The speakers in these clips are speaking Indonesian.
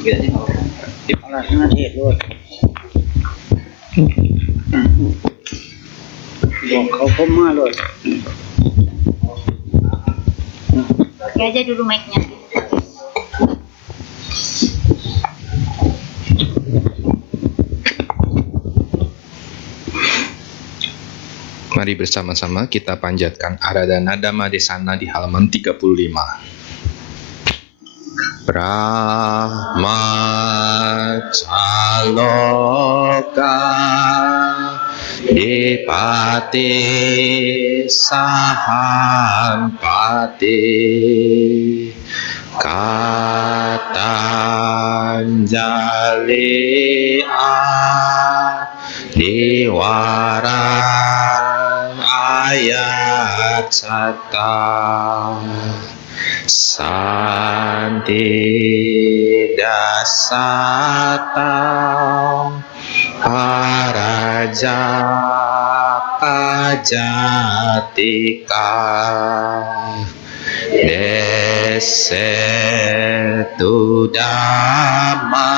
อะไรหน้าเทศด้วยบอกเขาพมาเลย Pakai aja dulu mic-nya. Mari bersama-sama kita panjatkan Aradhana Dhamma Desana di halaman 35. Brahmacaloka Dipati Sahampati Katanjali Diwara Ayat Sata Santi Dasata Paraja Pajatika Desetu Dhamma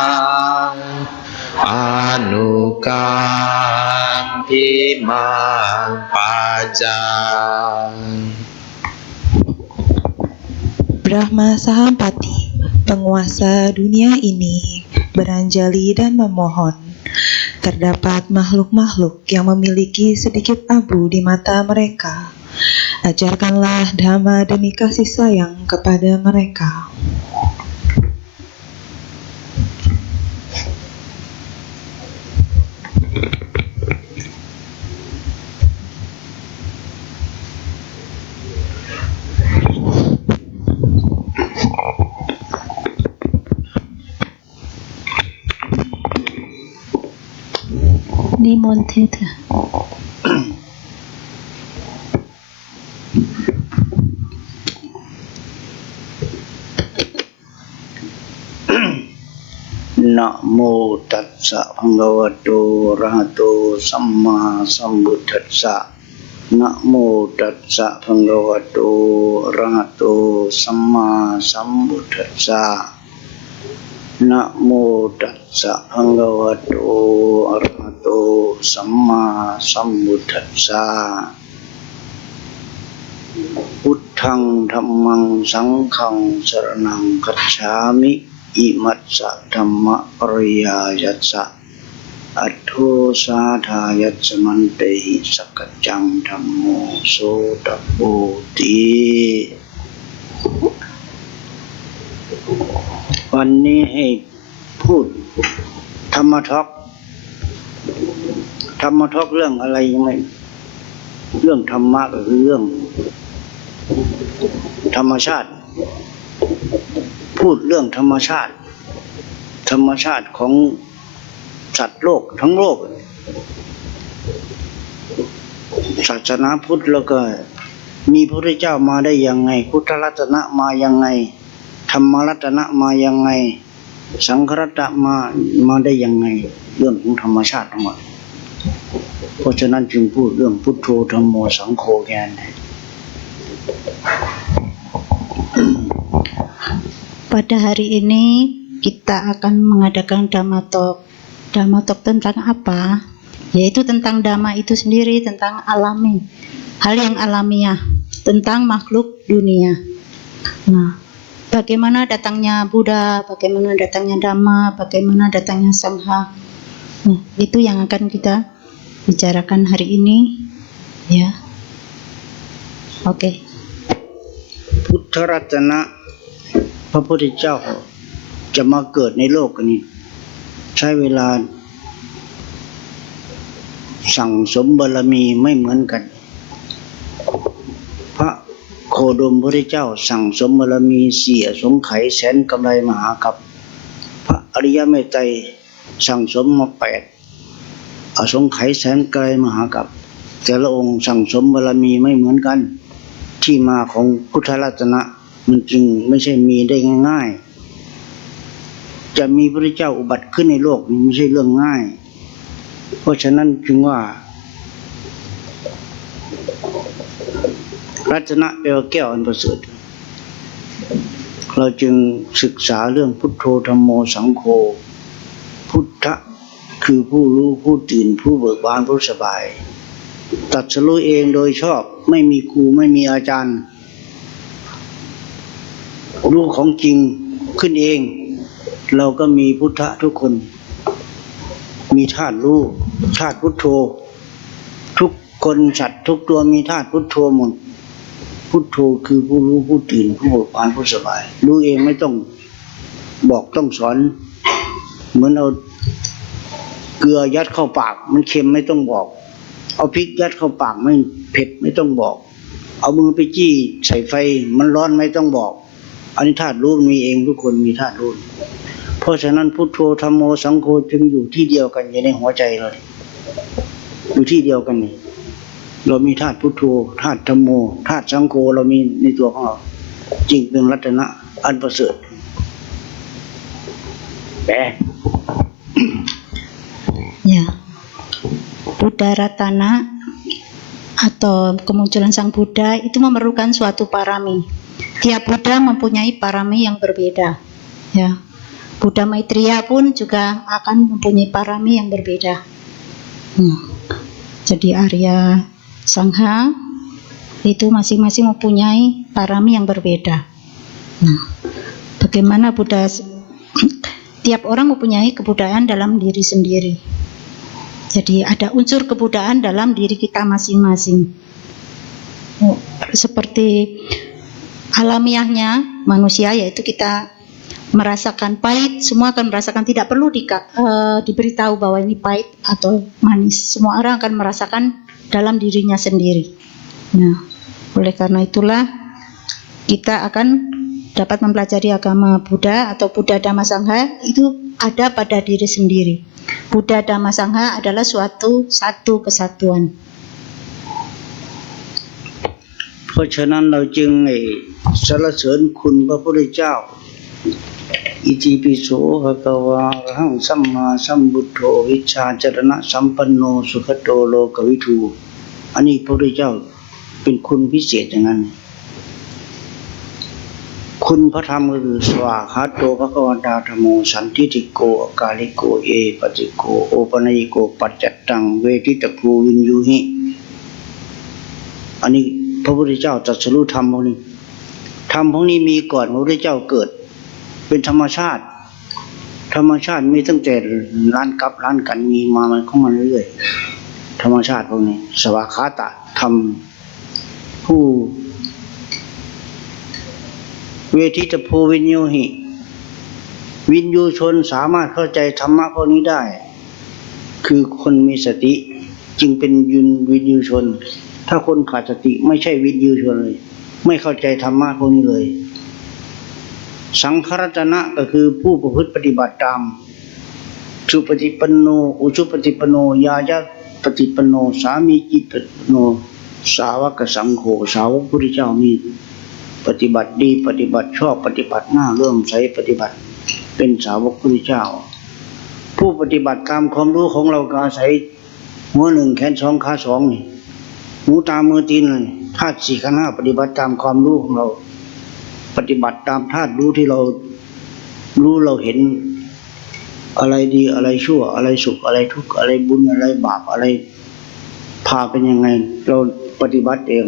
Anukampiman Pajang. Brahma Sahampati, penguasa dunia ini, beranjali dan memohon. Terdapat makhluk-makhluk yang memiliki sedikit abu di mata mereka. Ajarkanlah Dhamma demi kasih sayang kepada mereka. Nimun Theta. Namo Tassa Bhagavato Arahato Samma Sambuddhassa. Namo Tassa Bhagavato Arahato Samma Sambuddhassa. Namo Tassa Bhagavato Arahato Samma Sambuddhassa. Buddhang Dhammang Sanghang Saranang Gacchami. Imatsa Dhamma Pariyayatsa Adho Sadhayatsa Mantehi Sakajang Dhammo Sodapoti. วันนี้ให้พูดธรรมทอกเรื่องอะไรยังไม่เรื่องธรรมะก็คือเรื่องธรรมชาติพูดเรื่องธรรมชาติของสัตว์โลกทั้งโลกศาสนาพุทธแล้วก็มีพระพุทธเจ้ามาได้ยังไงพุทธรัตนะมายังไงธรรมรัตนะมายังไงสังฆรัตนะมาได้ยังไงเรื่องของธรรมชาติทั้งหมดเพราะฉะนั้นจึงพูดเรื่องพุทโธธัมโมสังโฆแกนPada hari ini kita akan mengadakan Dhamma Talk. Dhamma Talk tentang apa? Yaitu tentang Dhamma itu sendiri, tentang alami, hal yang alamiah, tentang makhluk dunia. Nah, bagaimana datangnya Buddha, bagaimana datangnya Dhamma, bagaimana datangnya Sangha. Nah, itu yang akan kita bicarakan hari ini, ya. Oke.พุทธรัตนะพระพุทธเจ้าจะมาเกิดในโลกนี้ใช้เวลาสั่งสมบารมีไม่เหมือนกันพระโคดมพระพุทธเจ้าสั่งสมบารมีเสียสงไขยแสนกำไรมหากัปพระอริยเมตไตรสั่งสมมา8อสงไขยแสนกำไรมหากัปแต่ละองค์สั่งสมบารมีไม่เหมือนกันที่มาของพุทธรัตนะมันจึงไม่ใช่มีได้ง่ายๆจะมีพระเจ้าอุบัติขึ้นในโลกนี้ไม่ใช่เรื่องง่ายเพราะฉะนั้นจึงว่ารัตนะแปลว่าแก้วอันประเสริฐ เราจึงศึกษาเรื่องพุทโธธัมโมสังโฆพุทธะคือผู้รู้ผู้ตื่นผู้เบิกบานผู้สบายตรัสรู้เองโดยชอบไม่มีครูไม่มีอาจารย์รู้ของจริงขึ้นเองเราก็มีพุทธะทุกคนมีธาตุรู้ธาตุพุทโธทุกคนสัตว์ทุกตัวมีธาตุพุทโธหมดพุทโธคือผู้รู้ผู้ตื่นผู้เบิกบานผู้สบายรู้เองไม่ต้องบอกต้องสอนเหมือนเอาเกลือยัดเข้าปากมันเค็มไม่ต้องบอกเอาพริกยัดเข้าปากไม่เผ็ดไม่ต้องบอกเอามือไปจี้ใส่ไฟมันร้อนไม่ต้องบอกอันนี้ธาตุรู้มีเองทุกคนมีธาตุรู้เพราะฉะนั้นพุทโธธัมโมสังโฆจึงอยู่ที่เดียวกันอยู่ในหัวใจเลยอยู่ที่เดียวกันนี่เรามีธาตุพุทโธธาตุธัมโมธาตุสังโฆเรามีในตัวของเราจึงเป็นรัตนะอันประเสริฐYa, Buddha Ratana atau kemunculan Sang Buddha itu memerlukan suatu parami. Tiap Buddha mempunyai parami yang berbeda. Ya, Buddha Maitreya pun juga akan mempunyai parami yang berbeda. Jadi Arya Sangha itu masing-masing mempunyai parami yang berbeda. Nah, bagaimana Buddha? Tiap orang mempunyai kebudayaan dalam diri sendiri. Jadi ada unsur kebudayaan dalam diri kita masing-masing. Seperti alamiahnya manusia, yaitu kita merasakan pahit, semua akan merasakan, tidak perlu diberitahu bahwa ini pahit atau manis. Semua orang akan merasakan dalam dirinya sendiri. Nah, oleh karena itulah kita akan dapat mempelajari agama Buddha atau Buddha Dhamma Sangha itu ada pada diri sendiri. Buddha Dhamma Sangha adalah satu kesatuan. เพราะฉะนั้นเราจึงสรรเสริญคุณพระพุทธเจ้าอิติปิโสภะคะวะอะระหังสัมมาสัมพุทโธวิชชาจรณะสัมปันโนสุขโตโลกวิทูอันนี้พระพุทธเจ้าเป็นคุณพิเศษอย่างนั้นคุณพระธรรมก็คือสวากขาโตภควตาธัมโมสันทิฏฐิโกอากาลิโกเอปติโกโอปนัยโกปัจจัตตังเวทิตภูวินยูหิอันนี้พระพุทธเจ้าตรัสรู้ธรรมพวกนี้ธรรมพวกนี้มีก่อนพระพุทธเจ้าเกิดเป็นธรรมชาติมีตั้งแต่ล้านกับล้านกันมีมามันของมันเรื่อยๆธรรมชาติพวกนี้สวากขาตะธรรมผู้เวทิตภูวินยูหิวินยูชนสามารถเข้าใจธรรมะพวกนี้ได้คือคนมีสติจึงเป็นวินยูชนถ้าคนขาดสติไม่ใช่วินยูชนเลยไม่เข้าใจธรรมะพวกนี้เลยสังฆรัตนะก็คือผู้ประพฤติปฏิบัติตามสุปฏิปันโนอุชุปฏิปันโนยายะปฏิปันโนสามีจิตปันโนสาวกสังโฆสาวกพุทธเจ้ามีปฏิบัติดีปฏิบัติชอบปฏิบัติหน้าเริ่มใสปฏิบัติเป็นสาวกพุทธเจ้าผู้ปฏิบัติตามความรู้ของเราก็อาศัยหัวหนึ่งแขนสองขาสองนี่หูตามือตีนเลยธาตุสี่ขันธ์ห้าปฏิบัติตามความรู้ของเราปฏิบัติตามธาตุรู้ที่เรารู้เราเห็นอะไรดีอะไรชั่วอะไรสุขอะไรทุกข์อะไรบุญอะไรบาปอะไรพาเป็นยังไงเราปฏิบัติเอง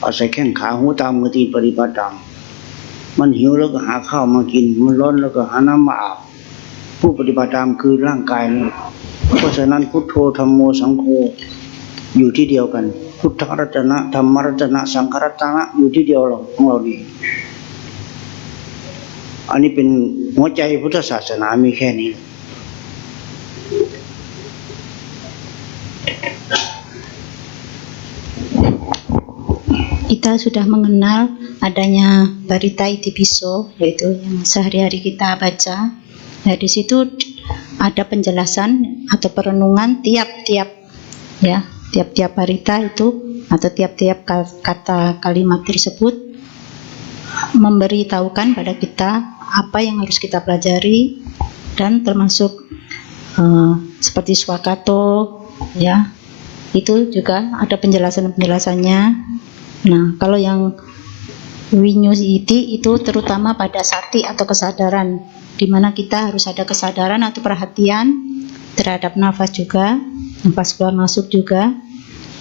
เอาใส่แข้งขาหูตามือตีนปฏิบัติตามมันหิวแล้วก็หาข้าวมากินมันร้อนแล้วก็หาน้ำมาอาบผู้ปฏิบัติตามคือร่างกายนี่เพราะฉะนั้นพุทโธธัมโมสังโฆอยู่ที่เดียวกันพุทธรัตนะธรรมรัตนะสังฆรัตนะอยู่ที่เดียวของเราดีอันนี้เป็นหัวใจพุทธศาสนามีแค่นี้ Kita sudah mengenal adanya Barita Itipiso, yaitu yang sehari-hari kita baca. Nah, di situ ada penjelasan atau perenungan tiap-tiap barita itu atau tiap-tiap kata kalimat tersebut memberitahukan pada kita apa yang harus kita pelajari dan termasuk seperti swakato, ya, itu juga ada penjelasannya. Nah, kalau yang Winyuiti itu terutama pada sati atau kesadaran, di mana kita harus ada kesadaran atau perhatian terhadap nafas juga, nafas keluar masuk juga.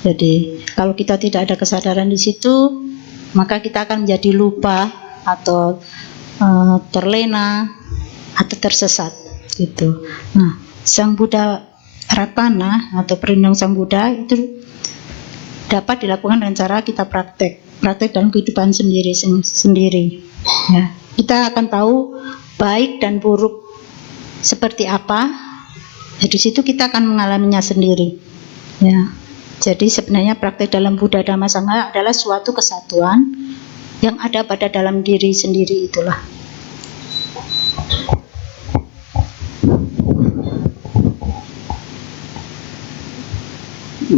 Jadi kalau kita tidak ada kesadaran di situ, maka kita akan menjadi lupa atau terlena atau tersesat gitu. Nah, Sang Buddha Ratana atau perlindung Sang Buddha itu dapat dilakukan dengan cara kita praktek dalam kehidupan sendiri. Ya, kita akan tahu baik dan buruk seperti apa. Dari situ kita akan mengalaminya sendiri. Ya, jadi sebenarnya praktek dalam Buddha Dhamma Sangha adalah suatu kesatuan yang ada pada dalam diri sendiri itulah.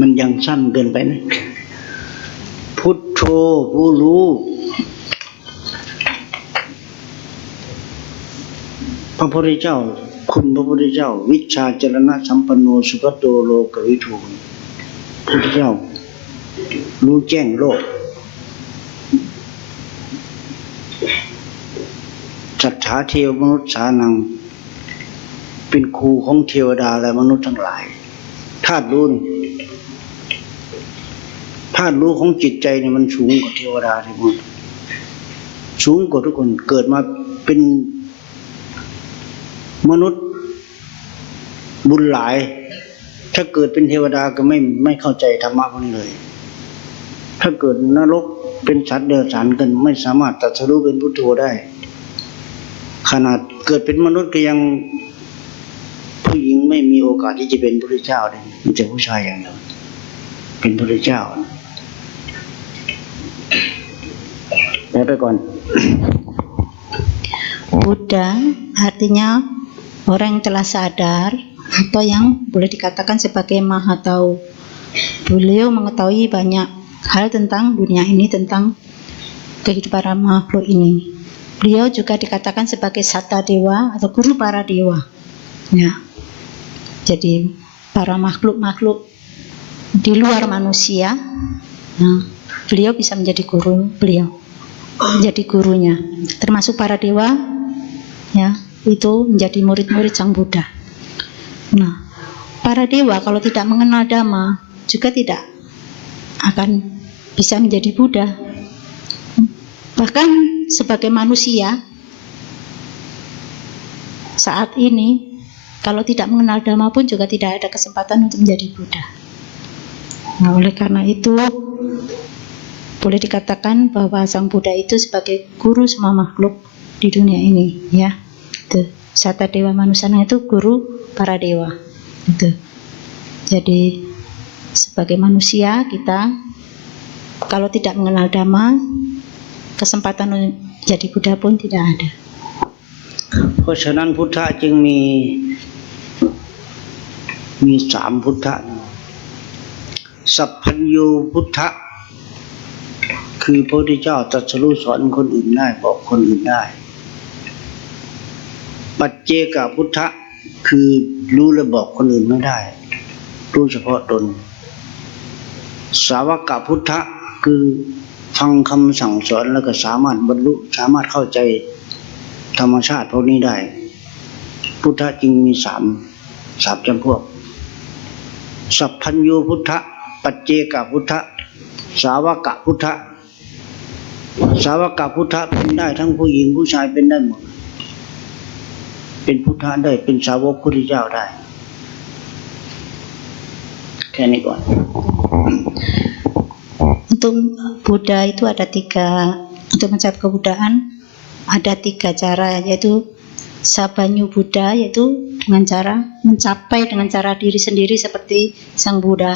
มันยังสั้นเกินไปนะพุทโธผู้รู้พระพุทธเจ้าคุณพระพุทธเจ้าวิชชาจรณะสัมปันโนสุขโตโลกวิทูพระพุทธเจ้ารู้แจ้งโลกสัทธาเทวมนุษย์สานังเป็นครูของเทวดาและมนุษย์ทั้งหลายธาตุรู้ของจิตใจเนี่ยมันสูงกว่าเทวดาทั้งหมดสูงกว่าทุกคนเกิดมาเป็นมนุษย์บุญหลายถ้าเกิดเป็นเทวดาก็ไม่เข้าใจธรรมะพวกนี้เลยถ้าเกิดนรกเป็นสัตว์เดรัจฉานกันไม่สามารถตรัสรู้เป็นพุทโธได้ขนาดเกิดเป็นมนุษย์ก็ยังผู้หญิงไม่มีโอกาสที่จะเป็นพระพุทธเจ้าเลยมีแต่ผู้ชายอย่างเดียวเป็นพระพุทธเจ้าไปก่อน Buddha artinya orang yang telah sadar atau yang boleh dikatakan sebagai maha tahu. Beliau mengetahui banyak hal tentang dunia ini, tentang kehidupan para makhluk ini. Beliau juga dikatakan sebagai Satta Dewa atau guru para dewa. Ya. Jadi para makhluk-makhluk di luar manusia, nah, beliau bisa menjadi guru beliau. Menjadi gurunya, termasuk para dewa, ya, itu menjadi murid-murid Sang Buddha. Nah, para dewa kalau tidak mengenal Dhamma juga tidak akan bisa menjadi Buddha. Bahkan sebagai manusia saat ini, kalau tidak mengenal Dhamma pun juga tidak ada kesempatan untuk menjadi Buddha. Nah, oleh karena itu boleh dikatakan bahwa Sang Buddha itu sebagai guru semua makhluk di dunia ini, ya. Itu Satta Dewa Manusana itu guru para dewa. Itu. Jadi sebagai manusia kita kalau tidak mengenal Dhamma, kesempatan jadi Buddha pun tidak ada. เพราะฉะนั้นพุทธะจึงมี3พุทธะสัพพัญญูพุทธะคือพระพุทธเจ้าตรัสรู้สอนคนอื่นได้บอกคนอื่นได้ปัจเจกพุทธะคือรู้และบอกคนอื่นไม่ได้รู้เฉพาะตนสาวกพุทธะคือฟังคำสั่งสอนแล้วก็สามารถบรรลุสามารถเข้าใจธรรมชาติพวกนี้ได้พุทธะจึงมี3จำพวกสัพพัญญูพุทธะปัจเจกพุทธะสาวกพุทธะสาวกพุทธะเป็นได้ทั้งผู้หญิงผู้ชายเป็นได้หมดเป็นพุทธะได้เป็นสาวกพุทธเจ้าได้แค่นี้ก่อน Untuk Buddha itu ada 3, untuk mencapai kebuddhaan ada 3 cara, yaitu Sabanyu Buddha, yaitu dengan cara mencapai dengan cara diri sendiri seperti Sang Buddha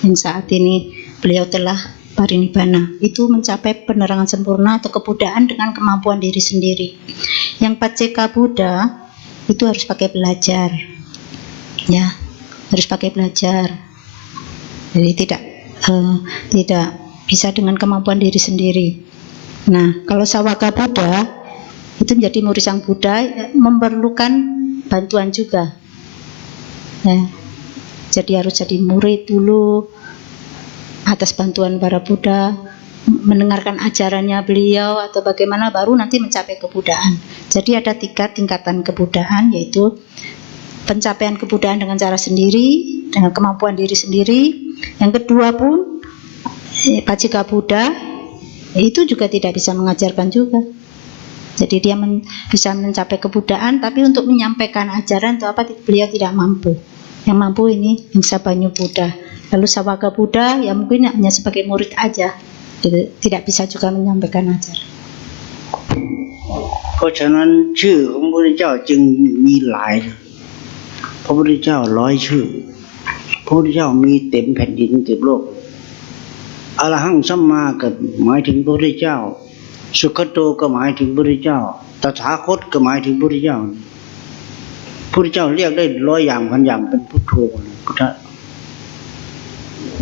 yang saat ini beliau telah parinibbana, itu mencapai penerangan sempurna atau kebuddhaan dengan kemampuan diri sendiri. Yang Pacceka Buddha itu harus pakai belajar, ya, harus pakai belajar. Jadi tidak bisa dengan kemampuan diri sendiri. Nah, kalau Sawaka Buddha itu menjadi murid Sang Buddha memerlukan bantuan juga. Ya, jadi harus jadi murid dulu atas bantuan para Buddha, mendengarkan ajarannya beliau atau bagaimana baru nanti mencapai kebudaan. Jadi ada 3 tingkatan kebudaan, yaitu pencapaian kebudaan dengan cara sendiri, dengan kemampuan diri sendiri. Yang kedua pun Pacika Buddha itu juga tidak bisa mengajarkan juga. Jadi dia bisa mencapai kebudaan, tapi untuk menyampaikan ajaran itu apa, beliau tidak mampu. Yang mampu ini Hingsabanyu Buddha. Lalu Sawaka Buddha ya mungkin hanya sebagai murid aja, gitu. Tidak bisa juga menyampaikan ajaran. เพราะฉะนั้นชื่อของพระพุทธเจ้าจึงมีหลายพระพุทธเจ้า100 ชื่อพระพุทธเจ้ามีเต็มแผ่นดินเต็มโลกอรหังสัมมาก็หมายถึงพระพุทธเจ้าสุขโตก็หมายถึงพระพุทธเจ้าตถาคตก็หมายถึงพระพุทธเจ้าพระพุทธเจ้าเรียกได้100 อย่างพันอย่างเป็นพุทโธพุทธะ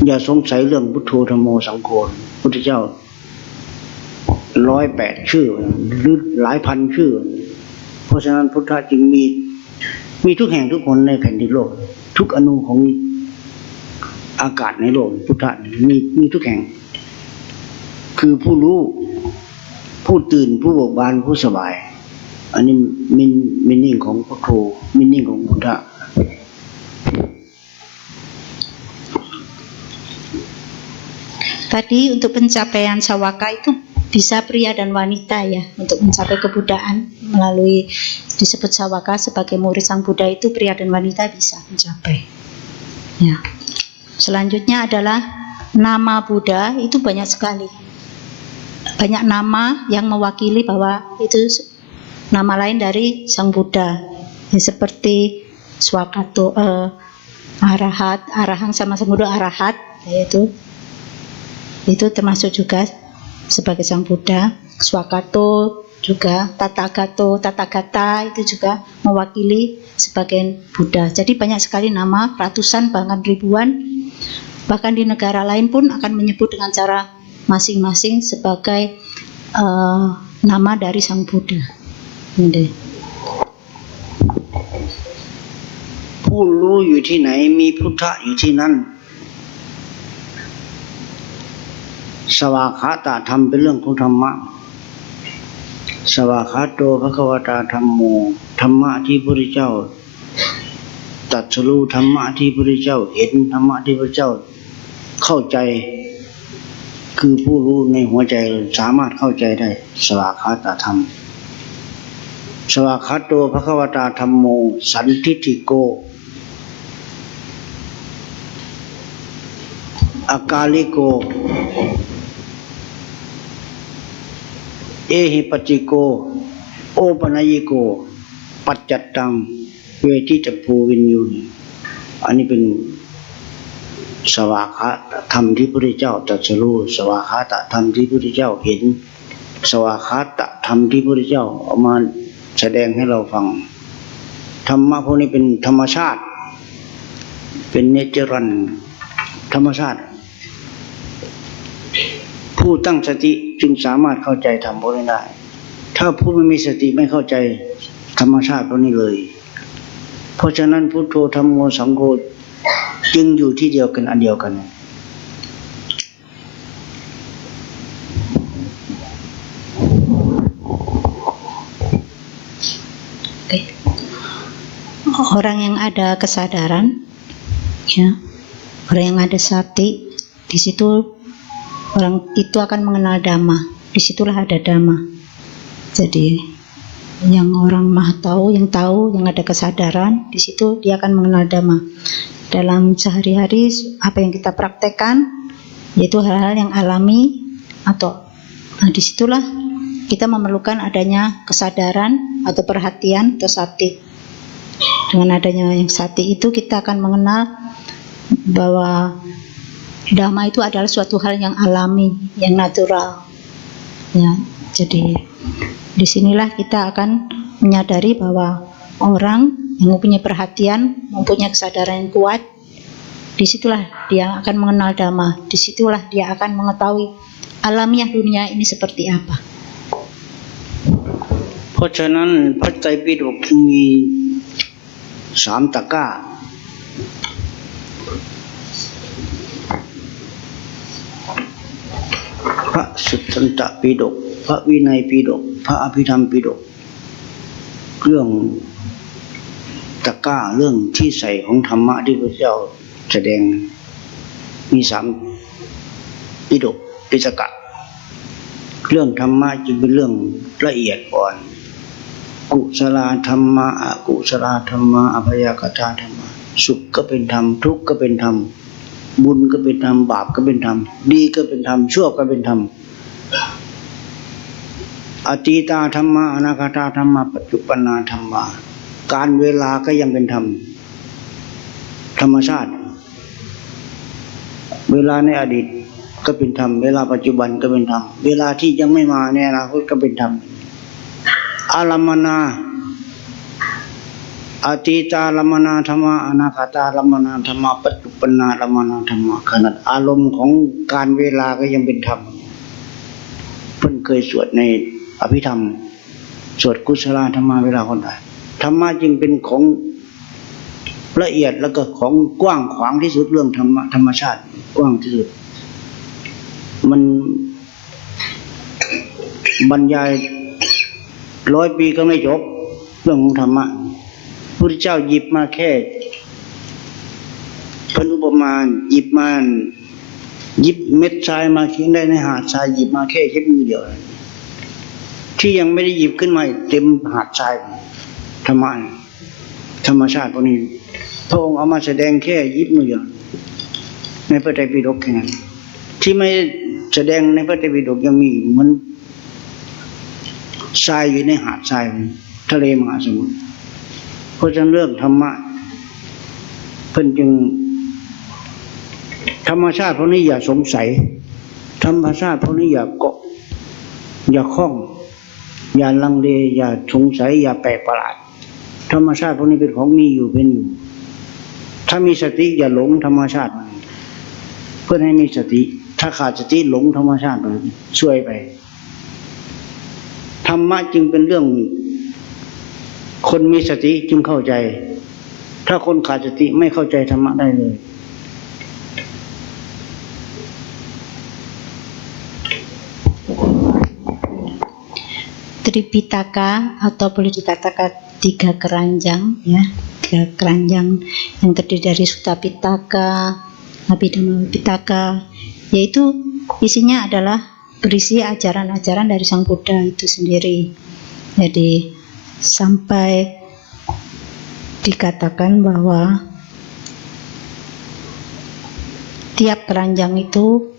อย่าสงสัยเรื่องพุทโธธัมโมสังโฆพุทธเจ้า108 ชื่อหรือหลายพันชื่อเพราะฉะนั้นพุทธะจึงมีทุกแห่งทุกคนในแผ่นดินโลกทุกอนูของอากาศในโลกพุทธะมีทุกแห่งคือผู้รู้ผู้ตื่นผู้เบิกบานผู้สบายอันนี้มินิ่งของพุทโธมินิ่งของพุทธะTadi untuk pencapaian sawaka itu bisa pria dan wanita ya, untuk mencapai kebudaan melalui disebut sawaka sebagai murid sang Buddha itu pria dan wanita bisa mencapai. Ya. Selanjutnya adalah nama Buddha itu banyak sekali. Banyak nama yang mewakili bahwa itu nama lain dari sang Buddha. Ya, seperti Swakato, Arahat, Arahang sama sang Buddha Arahat, yaitu itu termasuk juga sebagai sang Buddha. Swakato juga, Tathagata itu juga mewakili sebagai Buddha. Jadi banyak sekali nama, ratusan bahkan ribuan. Bahkan di negara lain pun akan menyebut dengan cara masing-masing sebagai nama dari sang Buddha. Ini. ผู้รู้อยู่ที่ไหนมีพุทธะอยู่ที่นั่นสวากขาตธรรมเป็นเรื่องของธรรมะสวากขาโตภควตาธัมโมธรรมะที่พระพุทธเจ้าตรัสรู้ธรรมะที่พระพุทธเจ้าเห็นธรรมะที่พระพุทธเจ้าเข้าใจคือผู้รู้ในหัวใจสามารถเข้าใจได้สวากขาตธรรมสวากขาโตภควตาธัมโมสันทิฏฐิโกอากาลิโกเอหิปัจจิโกโอปนัยโกปัจจัตตังเวทิตภูวินยูอันนี้เป็นสวากขาธรรมที่พระพุทธเจ้าตรัสรู้สวากขาตธรรมที่พระพุทธเจ้าเห็นสวากขาตธรรมที่พระพุทธเจ้าเอามาแสดงให้เราฟังธรรมะพวกนี้เป็นธรรมชาติเป็นเนเจอรัลธรรมชาติผู้ตั้งสติจึงสามารถเข้าใจธรรมพวกนี้ได้ถ้าผู้ไม่มีสติไม่เข้าใจธรรมชาติพวกนี้เลยเพราะฉะนั้นพุทโธธัมโมสังโฆจึงอยู่ที่เดียวกันอันเดียวกันOrang yang ada kesadaran, ya, orang yang ada sati, di situ orang itu akan mengenal Dhamma. Disitulah ada Dhamma. Jadi yang orang maha tahu, yang ada kesadaran, di situ dia akan mengenal Dhamma. Dalam sehari-hari apa yang kita praktekkan, yaitu hal-hal yang alami atau disitulah kita memerlukan adanya kesadaran atau perhatian atau sati. Dengan adanya yang sati itu kita akan mengenal bahwa Dhamma itu adalah suatu hal yang alami, yang natural. Ya, jadi disinilah kita akan menyadari bahwa orang yang mempunyai perhatian, mempunyai kesadaran yang kuat, disitulah dia akan mengenal Dhamma. Disitulah dia akan mengetahui alamiah dunia ini seperti apa. เพราะฉะนั้นพระไตรปิฎกจึงมี3 ตะกร้า พระสุตตันตปิฎกพระวินัยปิฎกพระอภิธรรมปิฎกเรื่องตะกร้าเรื่องที่ใส่ของธรรมะที่พระเจ้าแสดงมี3ปิฎกปิฎกะเรื่องธรรมะจึงเป็นเรื่องละเอียดอ่อนกุศลธรรมะอกุศลธรรมะอภยกตาธรรมะสุขก็เป็นธรรมทุกข์ก็เป็นธรรมบุญก็เป็นธรรมบาปก็เป็นธรรมดีก็เป็นธรรมชั่วก็เป็นธรรมอตีตาธรรมะอนาคตาธรรมะปัจจุบันนาธรรมะการเวลาก็ยังเป็นธรรมธรรมชาติเวลาในอดีตก็เป็นธรรมเวลาปัจจุบันก็เป็นธรรมเวลาที่ยังไม่มาในอนาคตก็เป็นธรรมอารัมมนาอตีตารัมมนาธรรมะอนาคตารัมมนาธรรมะปัจจุบันนารัมมนาธรรมะขนาดอารมณ์ของการเวลาก็ยังเป็นธรรมเพิ่นเคยสวดในอภิธรรมสวดกุศลธรรมะเวลาคนใดธรรมะจึงเป็นของละเอียดแล้วก็ของกว้างขวางที่สุดเรื่องธรรมะธรรมชาติกว้างที่สุดมันบรรยาย100 ปีก็ไม่จบเรื่องของธรรมะพุทธเจ้าหยิบมาแค่เพิ่นอุปมาหยิบเม็ดทรายมาเขียนได้ในหาดทรายหยิบมาแค่เช็ดมือเดียวที่ยังไม่ได้หยิบขึ้นมาเต็มหาดทรายธรรมะธรรมชาติพวกนี้พระองค์เอามาแสดงแค่หยิบมือเดียวในพระไตรปิฎกแค่นั้นที่ไม่แสดงในพระไตรปิฎกยังมีมันทรายอยู่ในหาดทรายทะเลมหาสมุทรเพราะฉะนั้นเรื่องธรรมะเพิ่นจึงธรรมชาติพวกนี้อย่าสงสัยธรรมชาติพวกนี้อย่าเกาะอย่าคล้องอย่าลังเลอย่าสงสัยอย่าแปลกประหลาดธรรมชาติพวกนี้เป็นของมีอยู่เป็นอยู่ถ้ามีสติอย่าหลงธรรมชาติเพื่อให้มีสติถ้าขาดสติหลงธรรมชาติไปช่วยไปธรรมะจึงเป็นเรื่องคนมีสติจึงเข้าใจถ้าคนขาดสติไม่เข้าใจธรรมะได้เลยTripitaka atau boleh dikatakan 3 keranjang ya, 3 keranjang yang terdiri dari Sutta Pitaka, Abhidhamma Pitaka, yaitu isinya adalah berisi ajaran-ajaran dari Sang Buddha itu sendiri. Jadi sampai dikatakan bahwa tiap keranjang itu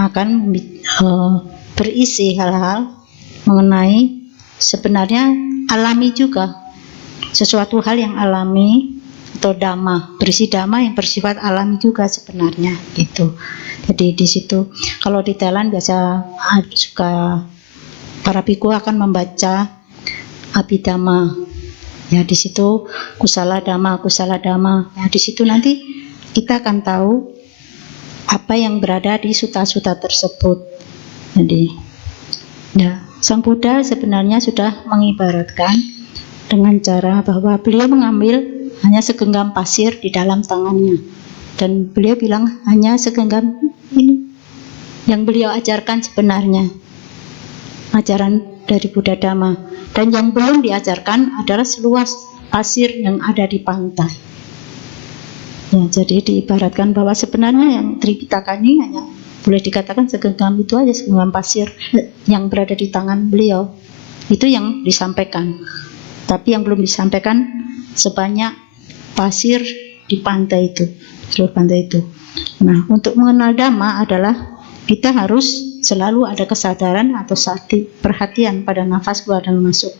akan berisi hal-hal mengenai sebenarnya alami juga, sesuatu hal yang alami atau dhamma, berisi dhamma yang bersifat alami juga sebenarnya gitu. Jadi di situ kalau di Thailand biasa suka para biku akan membaca Abhidhamma. Ya di situ kusala dhamma. Ya di situ nanti kita akan tahu apa yang berada di sutta-sutta tersebut. Jadi ya Sang Buddha sebenarnya sudah mengibaratkan dengan cara bahwa beliau mengambil hanya segenggam pasir di dalam tangannya dan beliau bilang hanya segenggam ini yang beliau ajarkan sebenarnya ajaran dari Buddha Dhamma, dan yang belum diajarkan adalah seluas pasir yang ada di pantai. Ya, jadi diibaratkan bahwa sebenarnya yang Tripitaka ini hanya boleh dikatakan segenggam itu aja, segenggam pasir yang berada di tangan beliau. Itu yang disampaikan. Tapi yang belum disampaikan sebanyak pasir di pantai itu, seluruh pantai itu. Nah, untuk mengenal Dhamma adalah kita harus selalu ada kesadaran atau sati, perhatian pada nafas keluar dan masuk.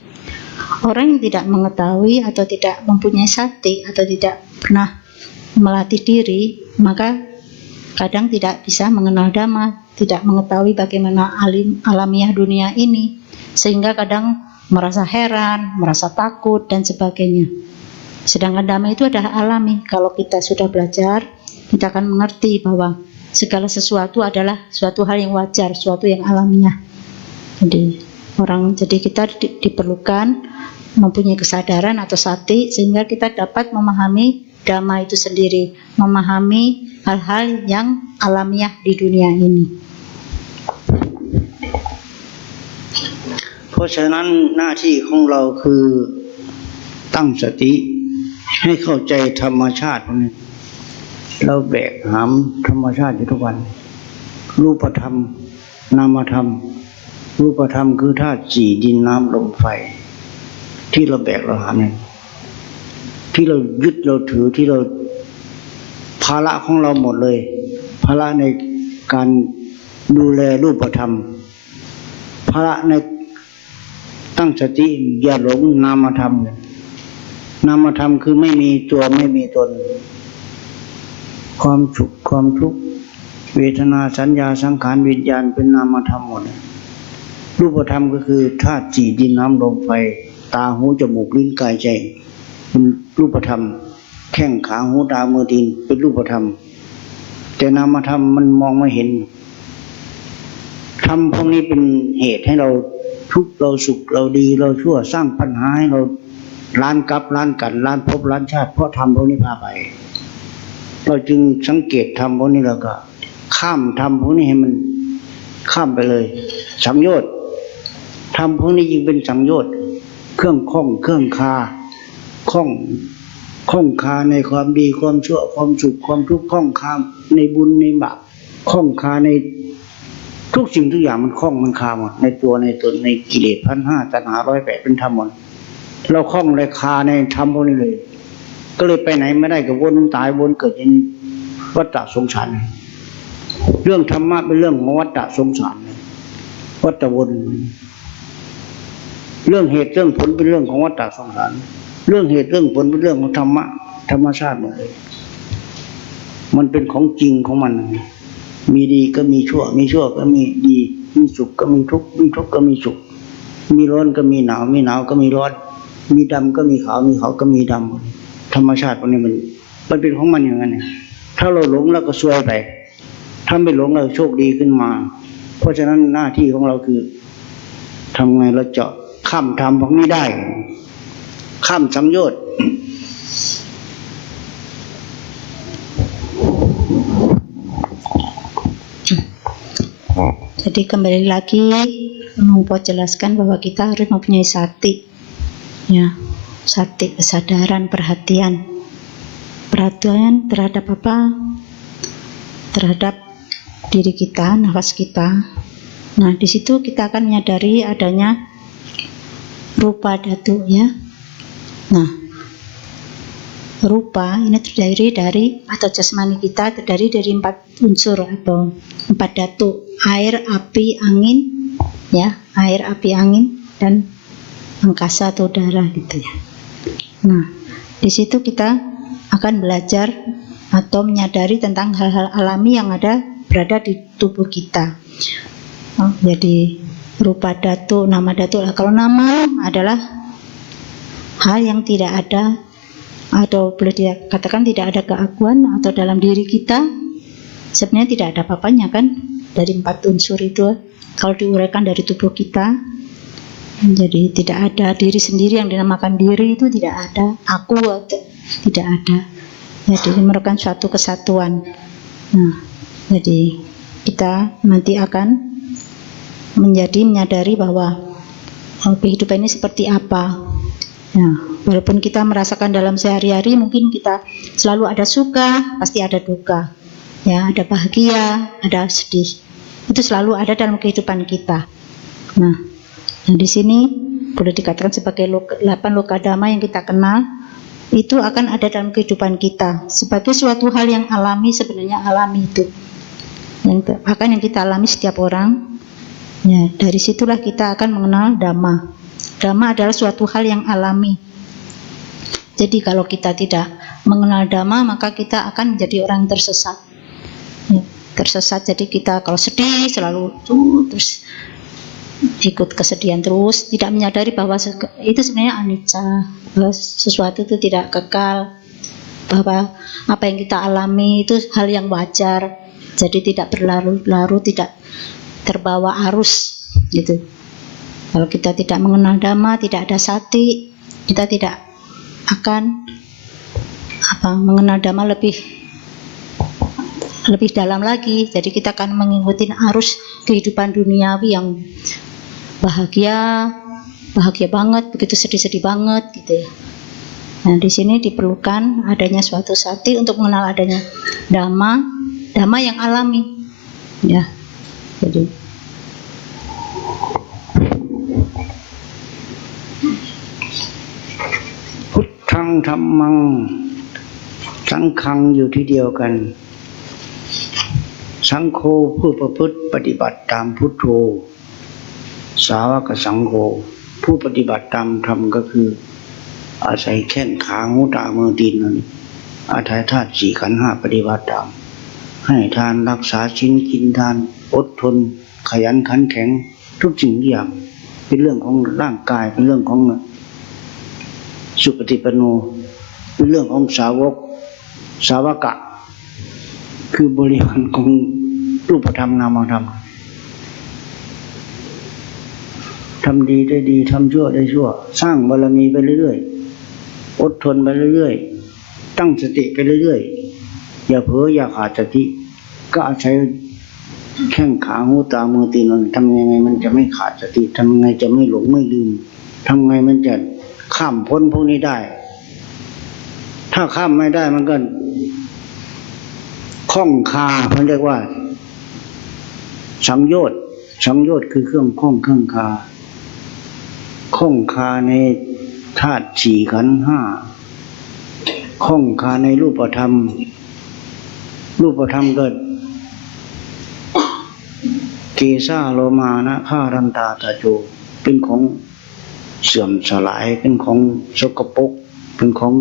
Orang yang tidak mengetahui atau tidak mempunyai sati atau tidak pernah melatih diri, maka kadang tidak bisa mengenal Dhamma, tidak mengetahui bagaimana alamiah dunia ini, sehingga kadang merasa heran, merasa takut dan sebagainya. Sedangkan Dhamma itu adalah alami. Kalau kita sudah belajar, kita akan mengerti bahwa segala sesuatu adalah suatu hal yang wajar, suatu yang alamiah. Jadi kita diperlukan mempunyai kesadaran atau sati sehingga kita dapat memahami Dhamma itu sendiri, memahami hal-hal yang alamiah di dunia ini. เพราะฉะนั้นหน้าที่ของเราคือตั้งสติให้เข้าใจธรรมชาติพวกนี้เราแบกหามธรรมชาติอยู่ทุกวันรูปธรรมนามธรรมรูปธรรมคือธาตุสี่ดินน้ำลมไฟที่เราแบกเราหามเนี่ยที่เรายึดเราถือที่เราภาระของเราหมดเลยภาระในการดูแลรูปธรรมภาระในตั้งสติอย่าหลงนามธรรมนามธรรมคือไม่มีตัวไม่มีตนความสุขความทุกข์เวทนาสัญญาสังขารวิญญาณเป็นนามธรรมหมดรูปธรรมก็คือธาตุสี่ดินน้ำลมไฟตาหูจมูกลิ้นกายใจเป็นรูปธรรมแข้งขาหูตามือตีนเป็นรูปธรรมแต่นามธรรมมันมองไม่เห็นธรรมพวกนี้เป็นเหตุให้เราทุกข์เราสุขเราดีเราชั่วสร้างปัญหาให้เราล้านกับล้านกันล้านภพล้านชาติเพราะธรรมพวกนี้พาไปเราจึงสังเกตธรรมพวกนี้แล้วก็ข้ามธรรมพวกนี้ให้มันข้ามไปเลยสังโยชน์ธรรมพวกนี้ยิ่งเป็นสังโยชน์เครื่องข้องเครื่องคาข้องคาในความดีความชั่วความสุขความทุกข์ข้องคาในบุญในบาปข้องคาในทุกสิ่งทุกอย่างมันข้องมันคาหมดในตัวในตนในกิเลส1,500ตัณหา108เป็นธรรมหมดเราข้องเลยคาในธรรมพวกนี้เลยก็เลยไปไหนไม่ได้กับวนตายวนเกิดในวัฏฏะสงสารเรื่องธรรมะเป็นเรื่องของวัฏฏะสงสารวัฏฏะวนเรื่องเหตุเรื่องผลเป็นเรื่องของวัฏฏะสงสารเรื่องเหตุเรื่องผลเป็นเรื่องของธรรมะธรรมชาติหมดเลยมันเป็นของจริงของมันมีดีก็มีชั่วมีชั่วก็มีดีมีสุขก็มีทุกข์มีทุกข์ก็มีสุขมีร้อนก็มีหนาวมีหนาวก็มีร้อนมีดำก็มีขาวมีขาวก็มีดำธรรมชาติพวกนี้มันเป็นของมันอย่างนั้นเนี่ยถ้าเราหลงแล้วก็ซวยไปถ้าไม่หลงเราโชคดีขึ้นมาเพราะฉะนั้นหน้าที่ของเราคือทำไงเราจะข้ามธรรมพวกนี้ได้ข้ามสังโยชน์Jadi kembali lagi Mengpo jelaskan bahwa kita harus mempunyai sati, ya, sati, kesadaran, perhatian terhadap apa? Terhadap diri kita, nafas kita. Nah, di situ kita akan menyadari adanya rupa dhatu, ya. Nah, rupa ini terdiri dari atau jasmani kita terdiri dari 4 unsur atau 4 dhatu, air, api, angin, ya, air, api, angin dan angkasa atau udara gitu ya. Nah, di situ kita akan belajar atau menyadari tentang hal-hal alami yang berada di tubuh kita. Jadi rupa dhatu, nama dhatu. Kalau nama adalah hal yang tidak ada atau boleh dikatakan tidak ada keakuan atau dalam diri kita sebenarnya tidak ada apa-apanya kan dari 4 unsur itu kalau diuraikan dari tubuh kita. Jadi tidak ada diri sendiri yang dinamakan diri itu tidak ada, aku atau tidak ada. Jadi merupakan suatu kesatuan. Nah, jadi kita nanti akan menyadari bahwa kehidupan ini seperti apa. Nah, walaupun kita merasakan dalam sehari-hari mungkin kita selalu ada suka, pasti ada duka. Ya, ada bahagia, ada sedih. Itu selalu ada dalam kehidupan kita. Nah, di sini boleh dikatakan sebagai 8 loka dhamma yang kita kenal itu akan ada dalam kehidupan kita sebagai suatu hal yang alami, sebenarnya alami itu. Yang kita alami setiap orang. Ya, dari situlah kita akan mengenal dhamma. Dhamma adalah suatu hal yang alami. Jadi kalau kita tidak mengenal dhamma, maka kita akan menjadi orang tersesat. Ya, tersesat. Jadi kita kalau sedih selalu terus ikut kesedihan terus, tidak menyadari bahwa itu sebenarnya anicca, bahwa sesuatu itu tidak kekal, bahwa apa yang kita alami itu hal yang wajar. Jadi tidak berlarut-larut, tidak terbawa arus gitu. Kalau kita tidak mengenal dhamma, tidak ada sati, kita tidak akan mengenal dhamma lebih dalam lagi. Jadi kita akan mengikuti arus kehidupan duniawi yang bahagia, bahagia banget, begitu sedih-sedih banget gitu ya. Nah, di sini diperlukan adanya suatu sati untuk mengenal adanya dhamma yang alami. Ya. Jadiพุทธังธัมมังสังฆังอยู่ที่เดียวกันสังโฆผู้ประพฤติปฏิบัติตามพุทโธสาวกสังโฆผู้ปฏิบัติตามธรรมก็คืออาศัยแข้งขาหูตามือตีนนั่นอาศัยธาตุสี่ขันธ์ห้าปฏิบัติตามให้ทานรักษาศีลกินทานอดทนขยันขันแข็งทุกสิ่งทุกอย่างเป็นเรื่องของร่างกายเป็นเรื่องของสุปฏิปันโนเป็นเรื่องของสาวกะคือบริวารของรูปธรรมนามธรรมทำดีได้ดีทำชั่วได้ชั่วสร้างบารมีไปเรื่อยๆอดทนไปเรื่อยๆตั้งสติไปเรื่อยๆอย่าเผลออย่าขาดสติก็อาศัยแข้งขาหูตามือตีนทำยังไงมันจะไม่ขาดสติทำยังไงจะไม่หลงไม่ลืมทำไงมันจะข้ามพ้นพวกนี้ได้ถ้าข้ามไม่ได้มันก็ข้องคาเขาเรียกว่าสังโยชน์คือเครื่องข้องเครื่องคาข้องคาในธาตุสี่ขันธ์ห้าข้องคาในรูปธรรมเกิดเกสาโลมานะฆ่ารันตาตาโจเป็นของเสื่อมสลายเป็นของสกปรกเป็นของ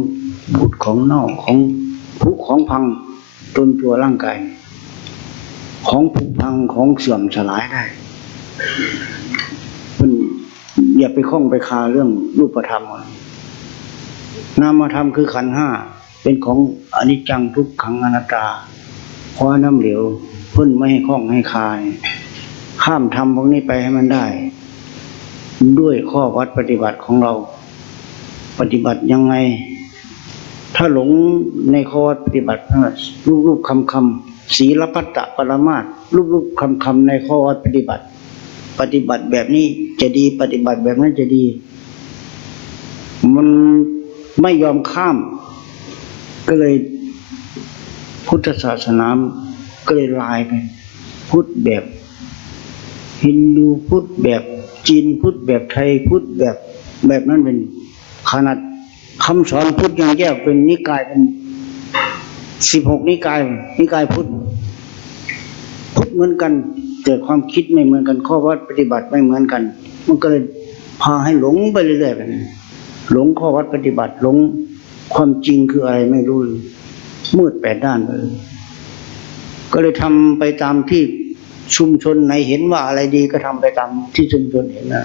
บูดของเน่าของผุของพังต้นตัวร่างกายของผุพังของเสื่อมสลายได้มันอย่าไปคล้องไปคาเรื่องรูปธรรมนามธรรมคือขันธ์ห้าเป็นของอนิจจังทุกขังอนัตตาเพราะน้ำเหลวเพิ่นไม่ให้คล้องให้คาข้ามธรรมพวกนี้ไปให้มันได้ด้วยข้อวัดปฏิบัติของเราปฏิบัติยังไงถ้าหลงในข้อวัดปฏิบัติรูปคำศีลพัตตปรมาสรูปคำในข้อวัดปฏิบัติแบบนี้จะดีปฏิบัติแบบนั้นจะดีมันไม่ยอมข้ามก็เลยพุทธศาสนาก็เลยลายไปพุทธแบบฮินดูพุทธแบบจีนพุทธแบบไทยพุทธแบบนั้นเป็นขนาดคำสอนพุทธยังแยกเป็นนิกายเป็น16นิกายพุทธเหมือนกันแต่ความคิดไม่เหมือนกันข้อวัดปฏิบัติไม่เหมือนกันมันก็เลยพาให้หลงไปเรื่อยๆแบบนี้หลงข้อวัดปฏิบัติหลงความจริงคืออะไรไม่รู้มืดแปดด้านไปก็เลยทำไปตามที่ชุมชนไหนเห็นว่าอะไรดีก็ทำไปตามที่ชุมชนเห็นนะ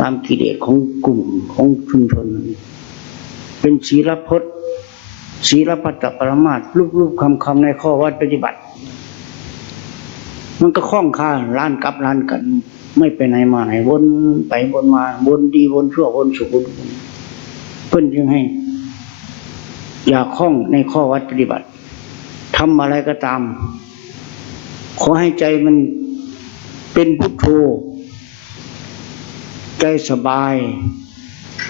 ตามกิเลสของกลุ่มของชุมชนเป็นศีลพจน์ศีลพัตตปรมาสรูปคำในข้อวัดปฏิบัติมันก็คล้องคาล้านกับล้านกันไม่ไปไหนมาไหนวนไปวนมาวนดีวนชั่ววนสุขวนเพิ่นจึงให้อย่าคล้องในข้อวัดปฏิบัติทำอะไรก็ตามขอให้ใจมันเป็นพุทโธใจสบาย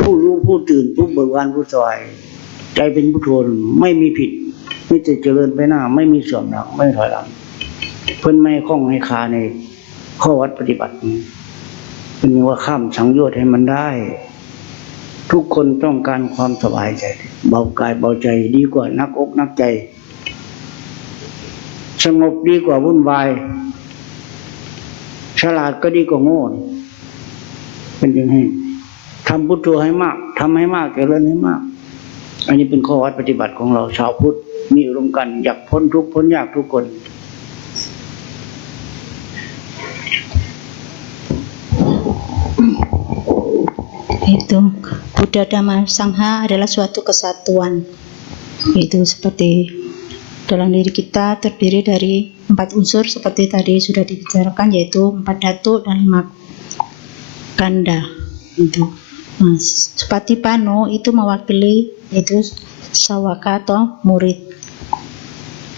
ผู้รู้ผู้ตื่นผู้เบิกบานผู้สบายใจเป็นพุทโธไม่มีผิดไม่จะเจริญไปหน้าไม่มีเสื่อมหลังไม่ถอยหลังเพิ่นไม่คล้องให้คาในข้อวัดปฏิบัติเป็นว่าข้ามสังโยชน์ให้มันได้ทุกคนต้องการความสบายใจเบากายเบาใจดีกว่านักอกนักใจสงบดีกว่าวุ่นวายฉลาดก็ดีกว่าโง่เป็นยังไงทำพุทโธให้มากทำให้มากเจริญให้มากอันนี้เป็นข้อวัดปฏิบัติของเราชาวพุทธมีอุดมกันอยากพ้นทุกข์พ้นยากทุกคน Itu Buddha Dhamma Sangha adalah suatu kesatuan. Itu seperti dalam diri kita terdiri dari 4 unsur seperti tadi sudah dibicarakan, yaitu 4 dhatu dan 5 kanda. Itu. Nah, Supatipano itu mewakili yaitu sawaka atau murid.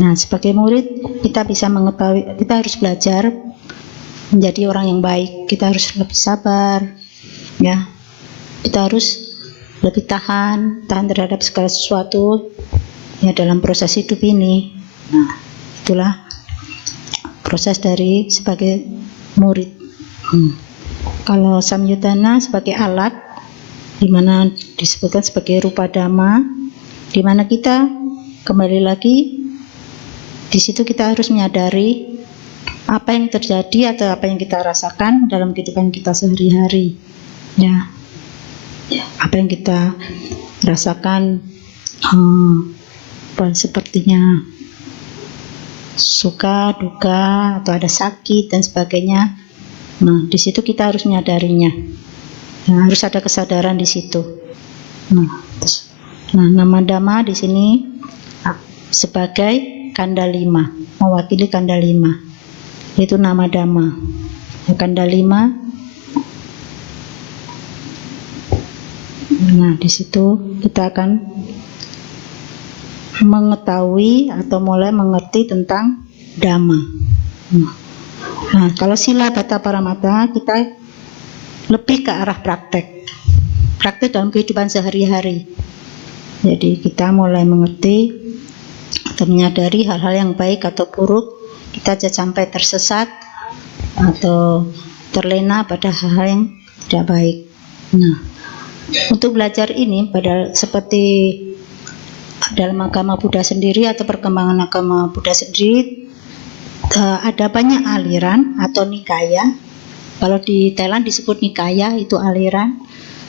Nah, sebagai murid kita bisa mengetahui, kita harus belajar menjadi orang yang baik. Kita harus lebih sabar, Ya, kita harus lebih tahan terhadap segala sesuatu ya dalam proses hidup ini. Nah, itulah proses dari sebagai murid. Kalau samyuddhana sebagai alat, di mana disebutkan sebagai rupa dhamma, di mana kita kembali lagi di situ kita harus menyadari apa yang terjadi atau apa yang kita rasakan dalam kehidupan kita sehari-hari. Ya, apa yang kita rasakan, sepertinya suka, duka, atau ada sakit dan sebagainya. Nah, di situ kita harus menyadarinya. Nah, harus ada kesadaran di situ. Nah, nama dhamma di sini sebagai kanda 5, mewakili kanda 5. Itu nama dhamma. Kanda 5. Nah, di situ kita akan mengetahui atau mulai mengerti tentang dhamma. Nah, kalau sila bata paramata kita lebih ke arah praktek dalam kehidupan sehari-hari. Jadi kita mulai mengerti atau menyadari hal-hal yang baik atau buruk, kita jangan sampai tersesat atau terlena pada hal-hal yang tidak baik. Nah, untuk belajar ini pada seperti dalam agama Buddha sendiri atau perkembangan agama Buddha sendiri, ada banyak aliran atau nikaya. Kalau di Thailand disebut nikaya, itu aliran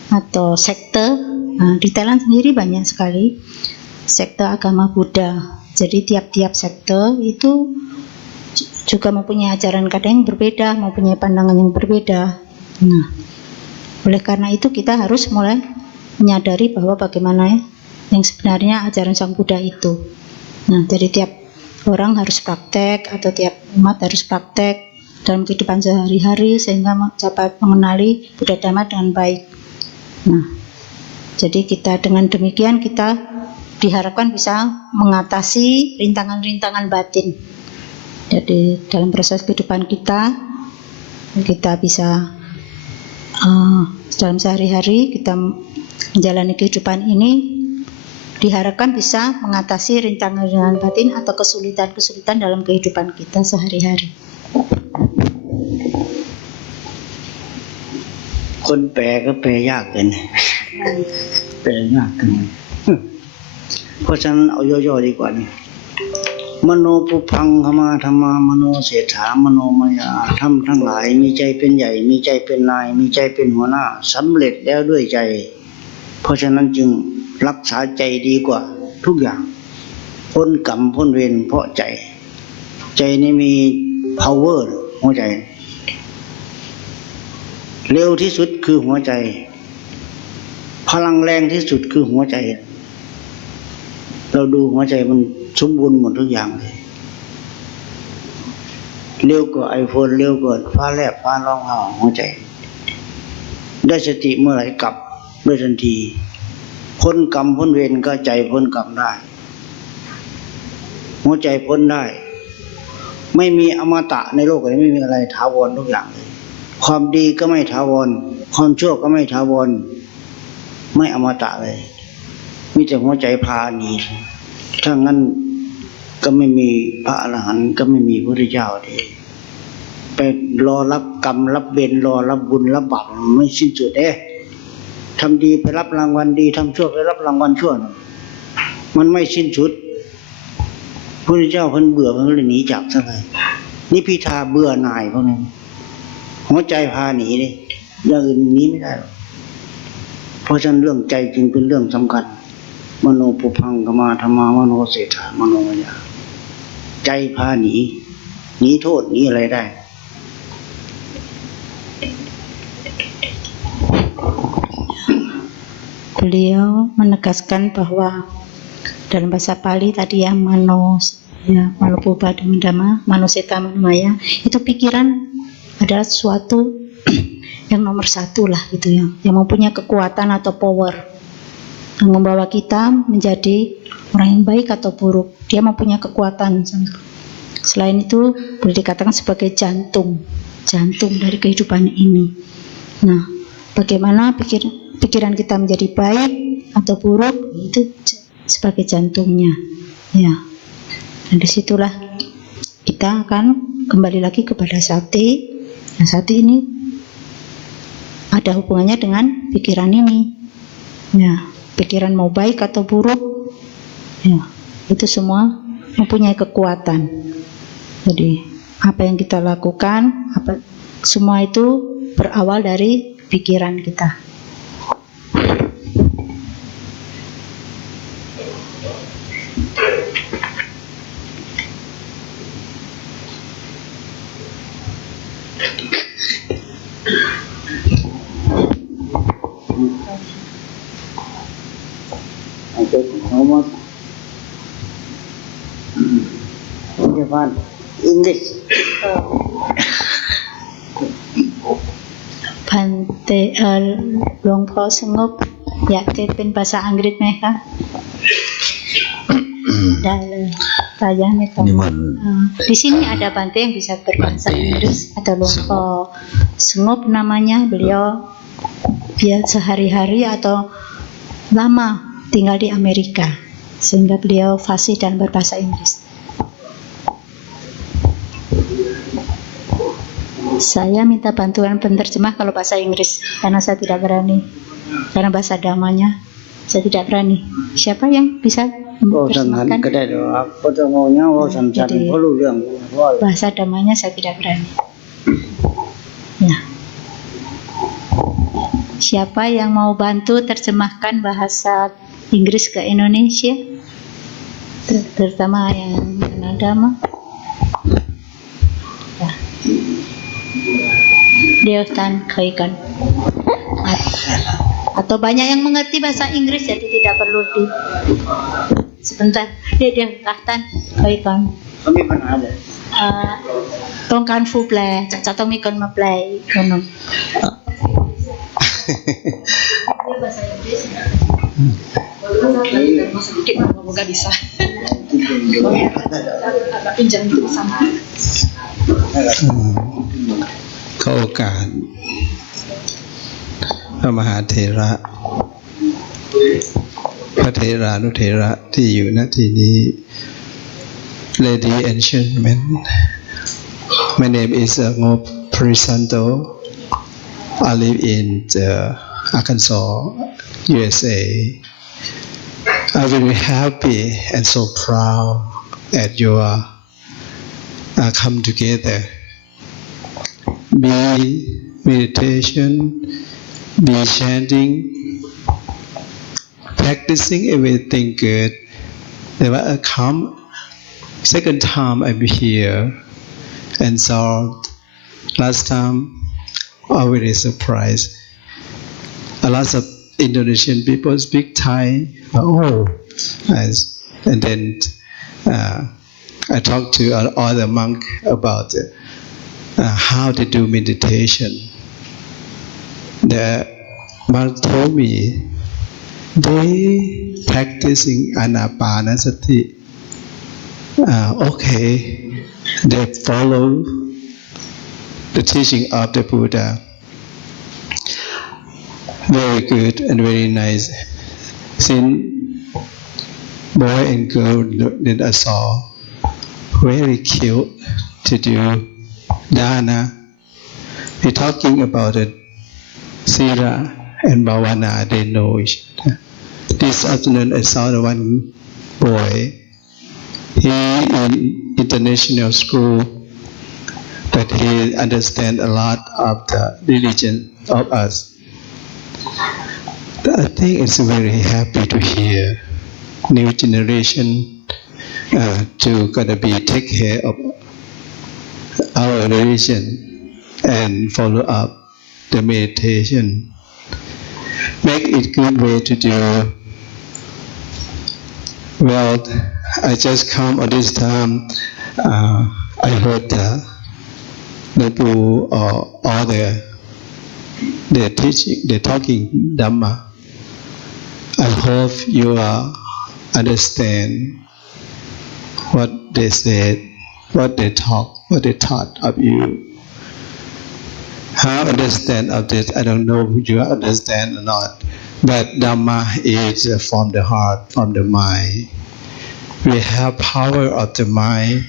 atau sekte. Nah, di Thailand sendiri banyak sekali sekte agama Buddha. Jadi tiap-tiap sekte itu juga mempunyai ajaran kadang yang berbeda, mempunyai pandangan yang berbeda. Nah, oleh karena itu kita harus mulai menyadari bahwa bagaimana yang sebenarnya ajaran Sang Buddha itu. Nah, jadi tiap orang harus praktek atau tiap umat harus praktek dalam kehidupan sehari-hari sehingga dapat mengenali Buddha Dhamma dengan baik. Nah, jadi kita dengan demikian kita diharapkan bisa mengatasi rintangan-rintangan batin. Jadi dalam proses kehidupan kita bisa dalam sehari-hari kita menjalani kehidupan ini diharapkan bisa mengatasi rintangan-rintangan batin atau kesulitan-kesulitan dalam kehidupan kita sehari-hari. คนแปลก็แปลยากเกิน แปลยากเกิน เพราะฉะนั้นเอาย่อๆดีกว่านี่มโนปุพังขมาธรรมามโนเศรษฐามโนมยาธรรมทั้งหลายมีใจเป็นใหญ่มีใจเป็นนายมีใจเป็นหัวหน้าสำเร็จแล้วด้วยใจเพราะฉะนั้นจึงรักษาใจดีกว่าทุกอย่างพ้นกรรมพ้นเวรเพราะใจนี่มี power หัวใจเร็วที่สุดคือหัวใจพลังแรงที่สุดคือหัวใจเราดูหัวใจมันสมบูรณ์หมดทุกอย่างเลยเร็วกว่า iPhone เร็วกว่าฟ้าแลบฟ้าร้องห่าหัวใจได้สติเมื่อไหร่กลับด้วยทันทีพ้นกรรมพ้นเวรก็ใจพ้นกรรมได้หัวใจพ้นได้ไม่มีอมตะในโลกนี้ไม่มีอะไรถาวรทุกอย่างเลยความดีก็ไม่ถาวรความชั่วก็ไม่ถาวรไม่อมตะเลยมีแต่หัวใจพาหนีถ้างั้นก็ไม่มีพระอรหันต์ก็ไม่มีพระพุทธเจ้าที่ไปรอรับกรรมรับเวรรอรับบุญรับบาปไม่สิ้นสุดทำดีไปรับรางวัลดีทำชั่วไปรับรางวัลชั่วมันไม่สิ้นสุดพระพุทธเจ้าเพิ่นเบื่อเพิ่นเลยหนีจากซะเลยนี่พิธาเบื่อหน่ายพวกนี้หัวใจพาหนีเลยอย่างอื่นหนีไม่ได้หรอกเพราะฉะนั้นเรื่องใจจึงเป็นเรื่องสำคัญมโนปุพังขมาธรรมามโนเศรษฐามโนมยาใจพาหนีโทษหนีอะไรได้ Beliau menegaskan bahwa dalam bahasa Pali tadi ya mano pupa dhamma manoseta manomaya itu pikiran adalah sesuatu yang nomor satu lah gitu ya, yang mempunyai kekuatan atau power yang membawa kita menjadi orang yang baik atau buruk. Dia mempunyai kekuatan. Selain itu boleh dikatakan sebagai jantung dari kehidupan ini. Nah, bagaimana pikiran kita menjadi baik atau buruk, itu sebagai jantungnya. Ya, dan disitulah kita akan kembali lagi kepada sati. Nah, sati ini ada hubungannya dengan pikiran ini. Ya, pikiran mau baik atau buruk, ya, itu semua mempunyai kekuatan. Jadi apa yang kita lakukan, semua itu berawal dari pikiran kita. Ngomong Jepang Inggris. Bante หลวงพ่อสงบอยากจะเป็นภาษาอังกฤษไหมคะ ได้เลยsayaไม่ต้อง di sini ada Bante yang bisa berbahasa Inggris, ada หลวงพ่อสงบ namanya, beliau dia sehari-hari atau lama tinggal di Amerika sehingga beliau fasih dan berbahasa Inggris. Saya minta bantuan penerjemah kalau bahasa Inggris karena saya tidak berani, karena bahasa damanya saya tidak berani. Siapa yang bisa menerjemahkan? Jadi, bahasa damanya saya tidak berani. Ya. Siapa yang mau bantu terjemahkan bahasa Inggris ke Indonesia, terutama yang agama? Ya. Deotan Kaikan. Atau banyak yang mengerti bahasa Inggris jadi tidak perlu di sebentar dia tahtan Kaikan. Kami pernah ada. ต้องการฟูแปลจะต้องมีคนมาแปลอีกคนหนึ่ง bahasa Inggris sedikit nggak bisa agak pinjam itu sama ขอโอกาสพระมหาเถระพระเถรานุเถระที่อยู่ณที่นี้ Lady and gentlemen, my name is Ngop Prisanto. I live in Arkansas, USA. I'm very happy and so proud at your come together. Be meditation, be chanting, practicing everything good. There was a second time I'm here, and so last time I was very surprised. A lot of Indonesian people speak Thai. And then I talked to all the monks about how to do meditation. The monk told me they practicing Anapanasati. Okay, they follow the teaching of the Buddha. Very good and very nice. Since boy and girl that I saw, very cute to do dana. We're talking about it. Sila and Bhavana, they know each other. This afternoon I saw the one boy. He in international school, but he understands a lot of the religion of us. I think it's very happy to hear new generation to gonna be take care of our religion and follow up the meditation. Make it good way to do. Well, I just come at this time. I heard the Buddha or all they're teaching, they're talking Dhamma. I hope you understand what they said, what they talk, what they taught of you. How understand of this? I don't know if you understand or not. But Dhamma is from the heart, from the mind. We have power of the mind.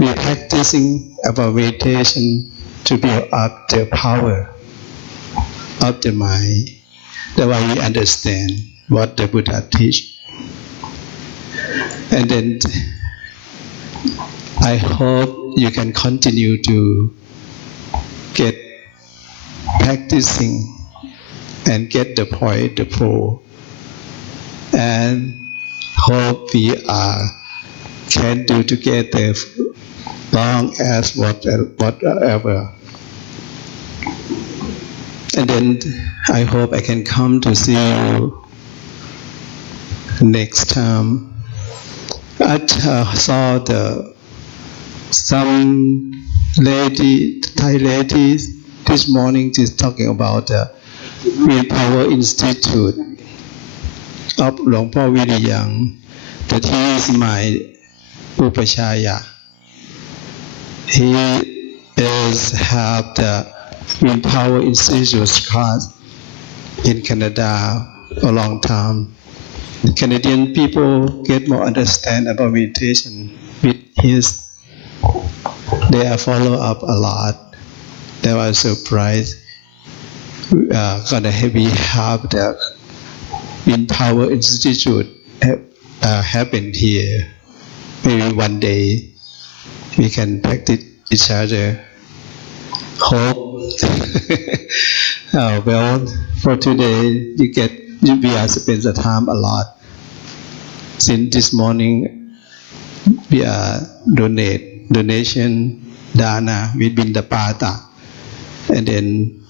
We are practicing our meditation to build up the power of the mind. That's why we understand what the Buddha teach. And then I hope you can continue to get practicing and get the point, the pull, and hope we can do together long as whatever. And then I hope I can come to see you next time. I saw some Thai ladies this morning just talking about the Willpower Institute of Luang Po Viriyang, that he is my Upachaya. He is have the Willpower Institute class in Canada a long time. The Canadian people get more understand about meditation with his. They are follow up a lot. They were surprised. We have the Willpower Institute happen here. Maybe one day we can practice each other. Hope. Well, for today we are spend the time a lot. Since this morning we are donation dana with Bindapata, and then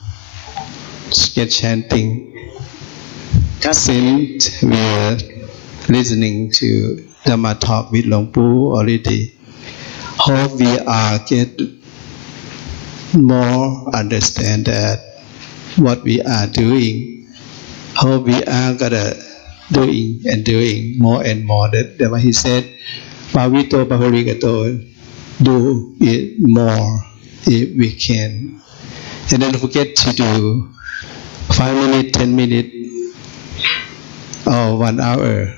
get chanting. Since we are listening to Dhamma talk with Luang Pu already, hope we are get more understand that what we are doing. Hope we are gonna doing more and more. That's what he said. Pavito Pahurigato, do it more if we can. And don't forget to do 5 minutes, 10 minutes, or 1 hour.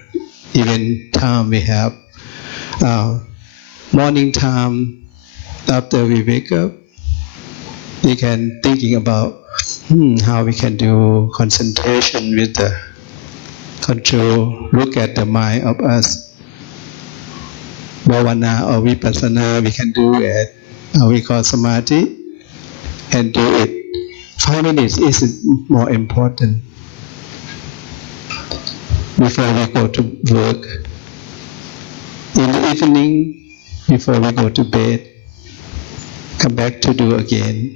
Even time we have morning time after we wake up, we can thinking about how we can do concentration with the control. Look at the mind of us. Bhavana or Vipassana, we can do it. We call Samadhi, and do it. 5 minutes is more important. Before we go to work, in the evening, before we go to bed, come back to do again.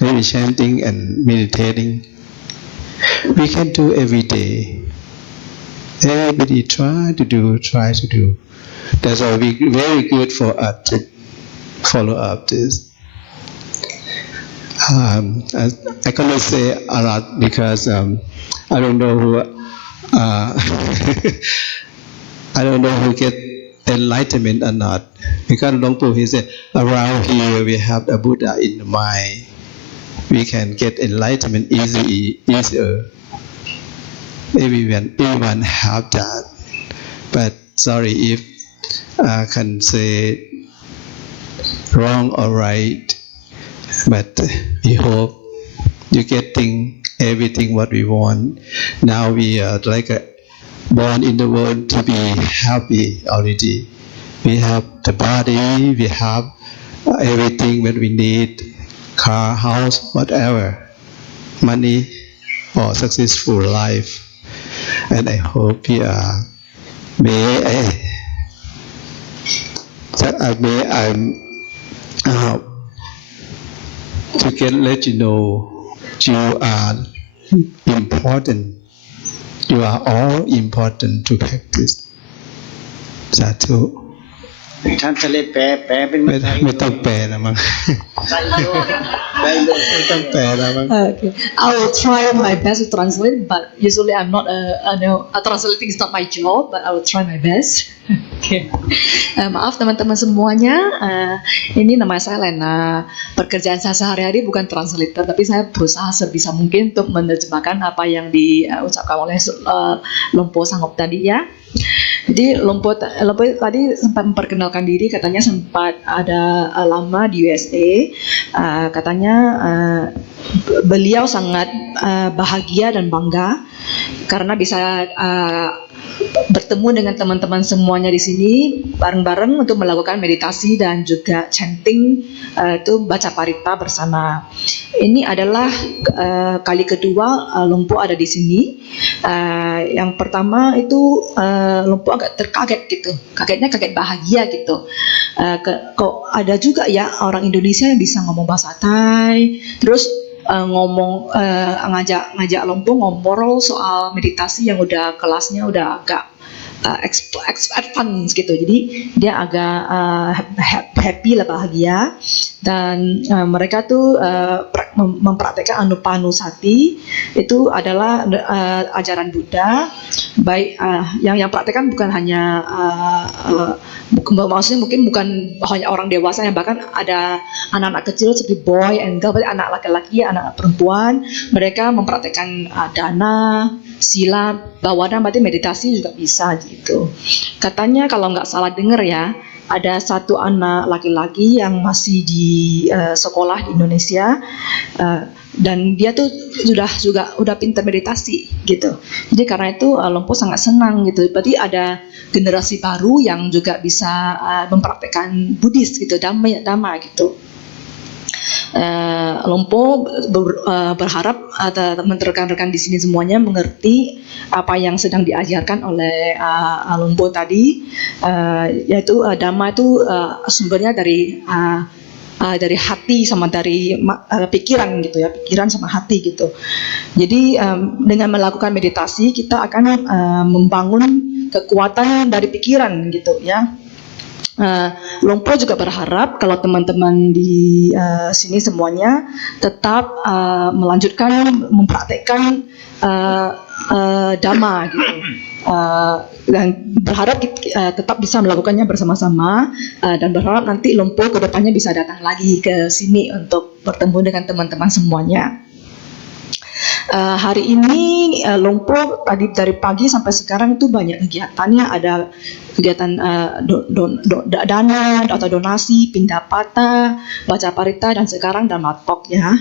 Maybe chanting and meditating. We can do every day. Everybody try to do. That's why be very good for us to follow up this. I cannot say a lot because I don't know who I don't know who get enlightenment or not. Because Luang Pu, he said, around here we have the Buddha in the mind. We can get enlightenment easier. Everyone have that. But sorry if I can say wrong or right. But we hope you getting everything what we want. Now we are like born in the world to be happy already. We have the body, we have everything that we need, car, house, whatever, money for successful life. And I hope we are, to let you know you are important. You are all important to practice. Sadhu. ท่านทะเลแปลเป็น ไม่ต้องแปลนะมั้ง ไม่ต้องแปลนะมั้ง Okay. I will try my best to translate, but usually I'm not translating is not my job, but I will try my best. Okay. Maaf teman-teman semuanya, ini nama saya Lena. Pekerjaan saya sehari-hari bukan translator, tapi saya berusaha sebisa mungkin untuk menerjemahkan apa yang diucapkan oleh Lompo Sangop tadi ya. Jadi Lompo tadi sempat memperkenalkan diri, katanya sempat ada lama di USA. Katanya beliau sangat bahagia dan bangga karena bisa bertemu dengan teman-teman semuanya di sini bareng-bareng untuk melakukan meditasi dan juga chanting, itu baca parita bersama. Ini adalah kali kedua Lompo ada di sini. Yang pertama itu Lompo agak terkaget gitu, kaget bahagia gitu. Kok ada juga ya orang Indonesia yang bisa ngomong bahasa Thai, terus ngajak Lompo ngobrol soal meditasi yang udah kelasnya udah agak advance gitu. Jadi dia agak happy lah, bahagia. Dan mereka tuh mempraktekkan Anupanusati, itu adalah ajaran Buddha. Baik yang praktekkan bukan hanya maksudnya mungkin bukan hanya orang dewasa, yang bahkan ada anak-anak kecil seperti boy and girl, berarti anak laki-laki, anak perempuan. Mereka mempraktekkan dana, sila, bawana, berarti meditasi juga bisa gitu. Katanya kalau nggak salah dengar ya, ada satu anak laki-laki yang masih di sekolah di Indonesia, dan dia tuh udah pintar meditasi gitu. Jadi karena itu Lompo sangat senang gitu. Berarti ada generasi baru yang juga bisa mempraktekkan Buddhis gitu, Dhamma gitu. Lompo berharap teman rekan-rekan di sini semuanya mengerti apa yang sedang diajarkan oleh Lompo tadi, yaitu Dhamma itu sumbernya dari hati sama dari pikiran gitu ya, pikiran sama hati gitu. Jadi dengan melakukan meditasi kita akan membangun kekuatan dari pikiran gitu ya. Lompo juga berharap kalau teman-teman di sini semuanya tetap melanjutkan mempraktekkan Dhamma gitu, dan berharap tetap bisa melakukannya bersama-sama, dan berharap nanti Lompo kedepannya bisa datang lagi ke sini untuk bertemu dengan teman-teman semuanya. Hari ini Lompo tadi dari pagi sampai sekarang itu banyak kegiatannya. Ada kegiatan dana atau donasi, pindapata, baca parita, dan sekarang Dhamma Talk ya.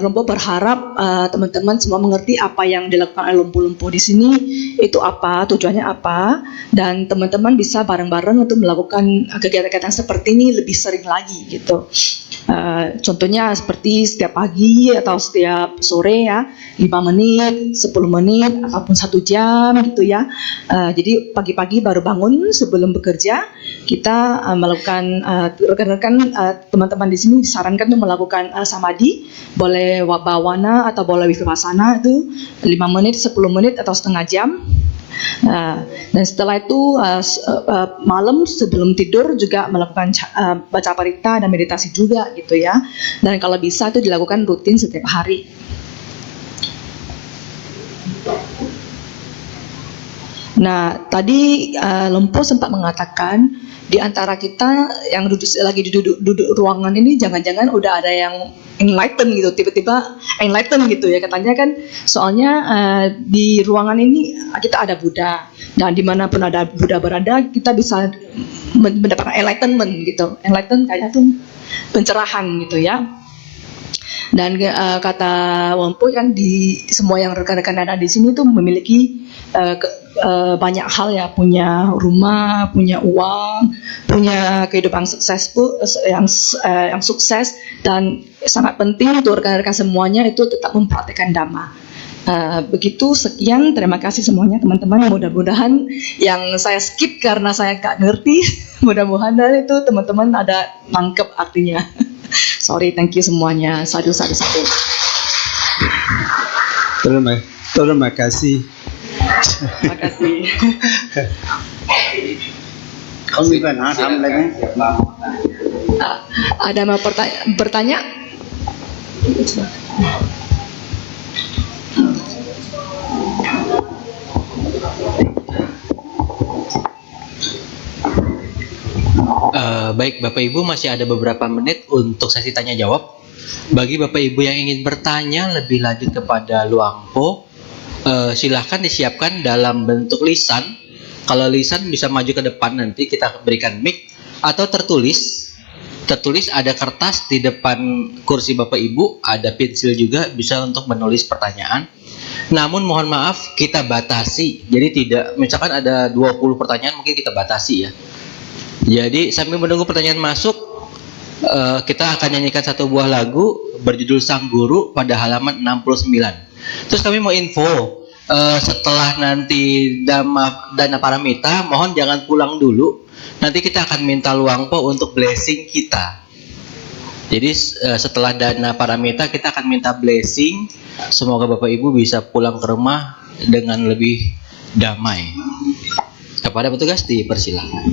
Lompo berharap teman-teman semua mengerti apa yang dilakukan oleh Lompo di sini itu apa, tujuannya apa, dan teman-teman bisa bareng-bareng untuk melakukan kegiatan-kegiatan seperti ini lebih sering lagi gitu. Contohnya seperti setiap pagi atau setiap sore ya, 5 menit, 10 menit, ataupun 1 jam gitu ya. Jadi pagi-pagi baru bangun sebelum bekerja, kita melakukan rekan-rekan teman-teman di sini disarankan untuk melakukan samadhi, boleh bawana atau boleh vipassana, itu 5 menit, 10 menit atau setengah jam. Dan setelah itu malam sebelum tidur juga melakukan baca parita dan meditasi juga gitu ya. Dan kalau bisa itu dilakukan rutin setiap hari. Nah, tadi Lompo sempat mengatakan di antara kita yang lagi duduk ruangan ini jangan-jangan udah ada yang enlighten gitu, tiba-tiba enlighten gitu ya katanya kan. Soalnya di ruangan ini kita ada Buddha, dan dimanapun ada Buddha berada kita bisa mendapatkan enlightenment gitu. Enlighten kayak tuh pencerahan gitu ya. Dan kata Lompo kan di semua yang rekan-rekan ada di sini tuh memiliki banyak hal ya, punya rumah, punya uang, punya kehidupan successful yang sukses, dan sangat penting untuk rekan-rekan semuanya itu tetap mempraktikkan Dhamma. Begitu, sekian, terima kasih semuanya teman-teman. Mudah-mudahan yang saya skip karena saya gak ngerti, mudah-mudahan itu teman-teman ada nangkep artinya. Sorry, thank you semuanya. Sadu. Terima kasih. Terima kasih. เขามีปัญหาทำอะไรไหม Ada mau bertanya? Baik Bapak Ibu, masih ada beberapa menit untuk sesi tanya jawab. Bagi Bapak Ibu yang ingin bertanya lebih lanjut kepada Luangpo, silahkan disiapkan dalam bentuk lisan. Kalau lisan bisa maju ke depan, nanti kita berikan mic, atau tertulis ada kertas di depan kursi Bapak Ibu, ada pensil juga, bisa untuk menulis pertanyaan. Namun mohon maaf, kita batasi. Jadi tidak, misalkan ada 20 pertanyaan, mungkin kita batasi ya. Jadi sambil menunggu pertanyaan masuk, kita akan nyanyikan satu buah lagu berjudul Sang Guru pada halaman 69. Terus kami mau info, setelah nanti Dana Paramita, mohon jangan pulang dulu. Nanti kita akan minta Luangpo untuk blessing kita. Jadi setelah Dana Paramita kita akan minta blessing. Semoga Bapak Ibu bisa pulang ke rumah dengan lebih damai. Kepada petugas dipersilakan.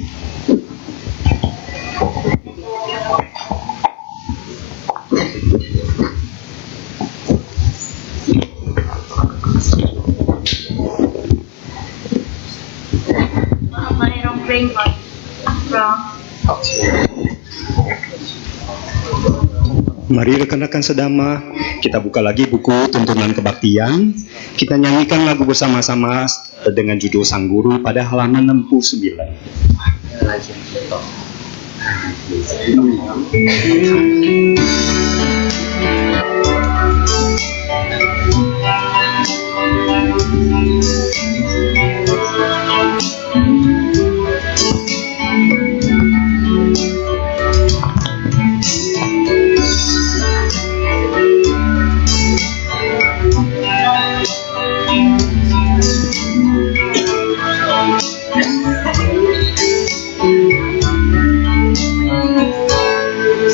Mari rekan-rekan sedama, kita buka lagi buku tuntunan kebaktian. Kita nyanyikan lagu bersama-sama dengan judul Sang Guru pada halaman 69.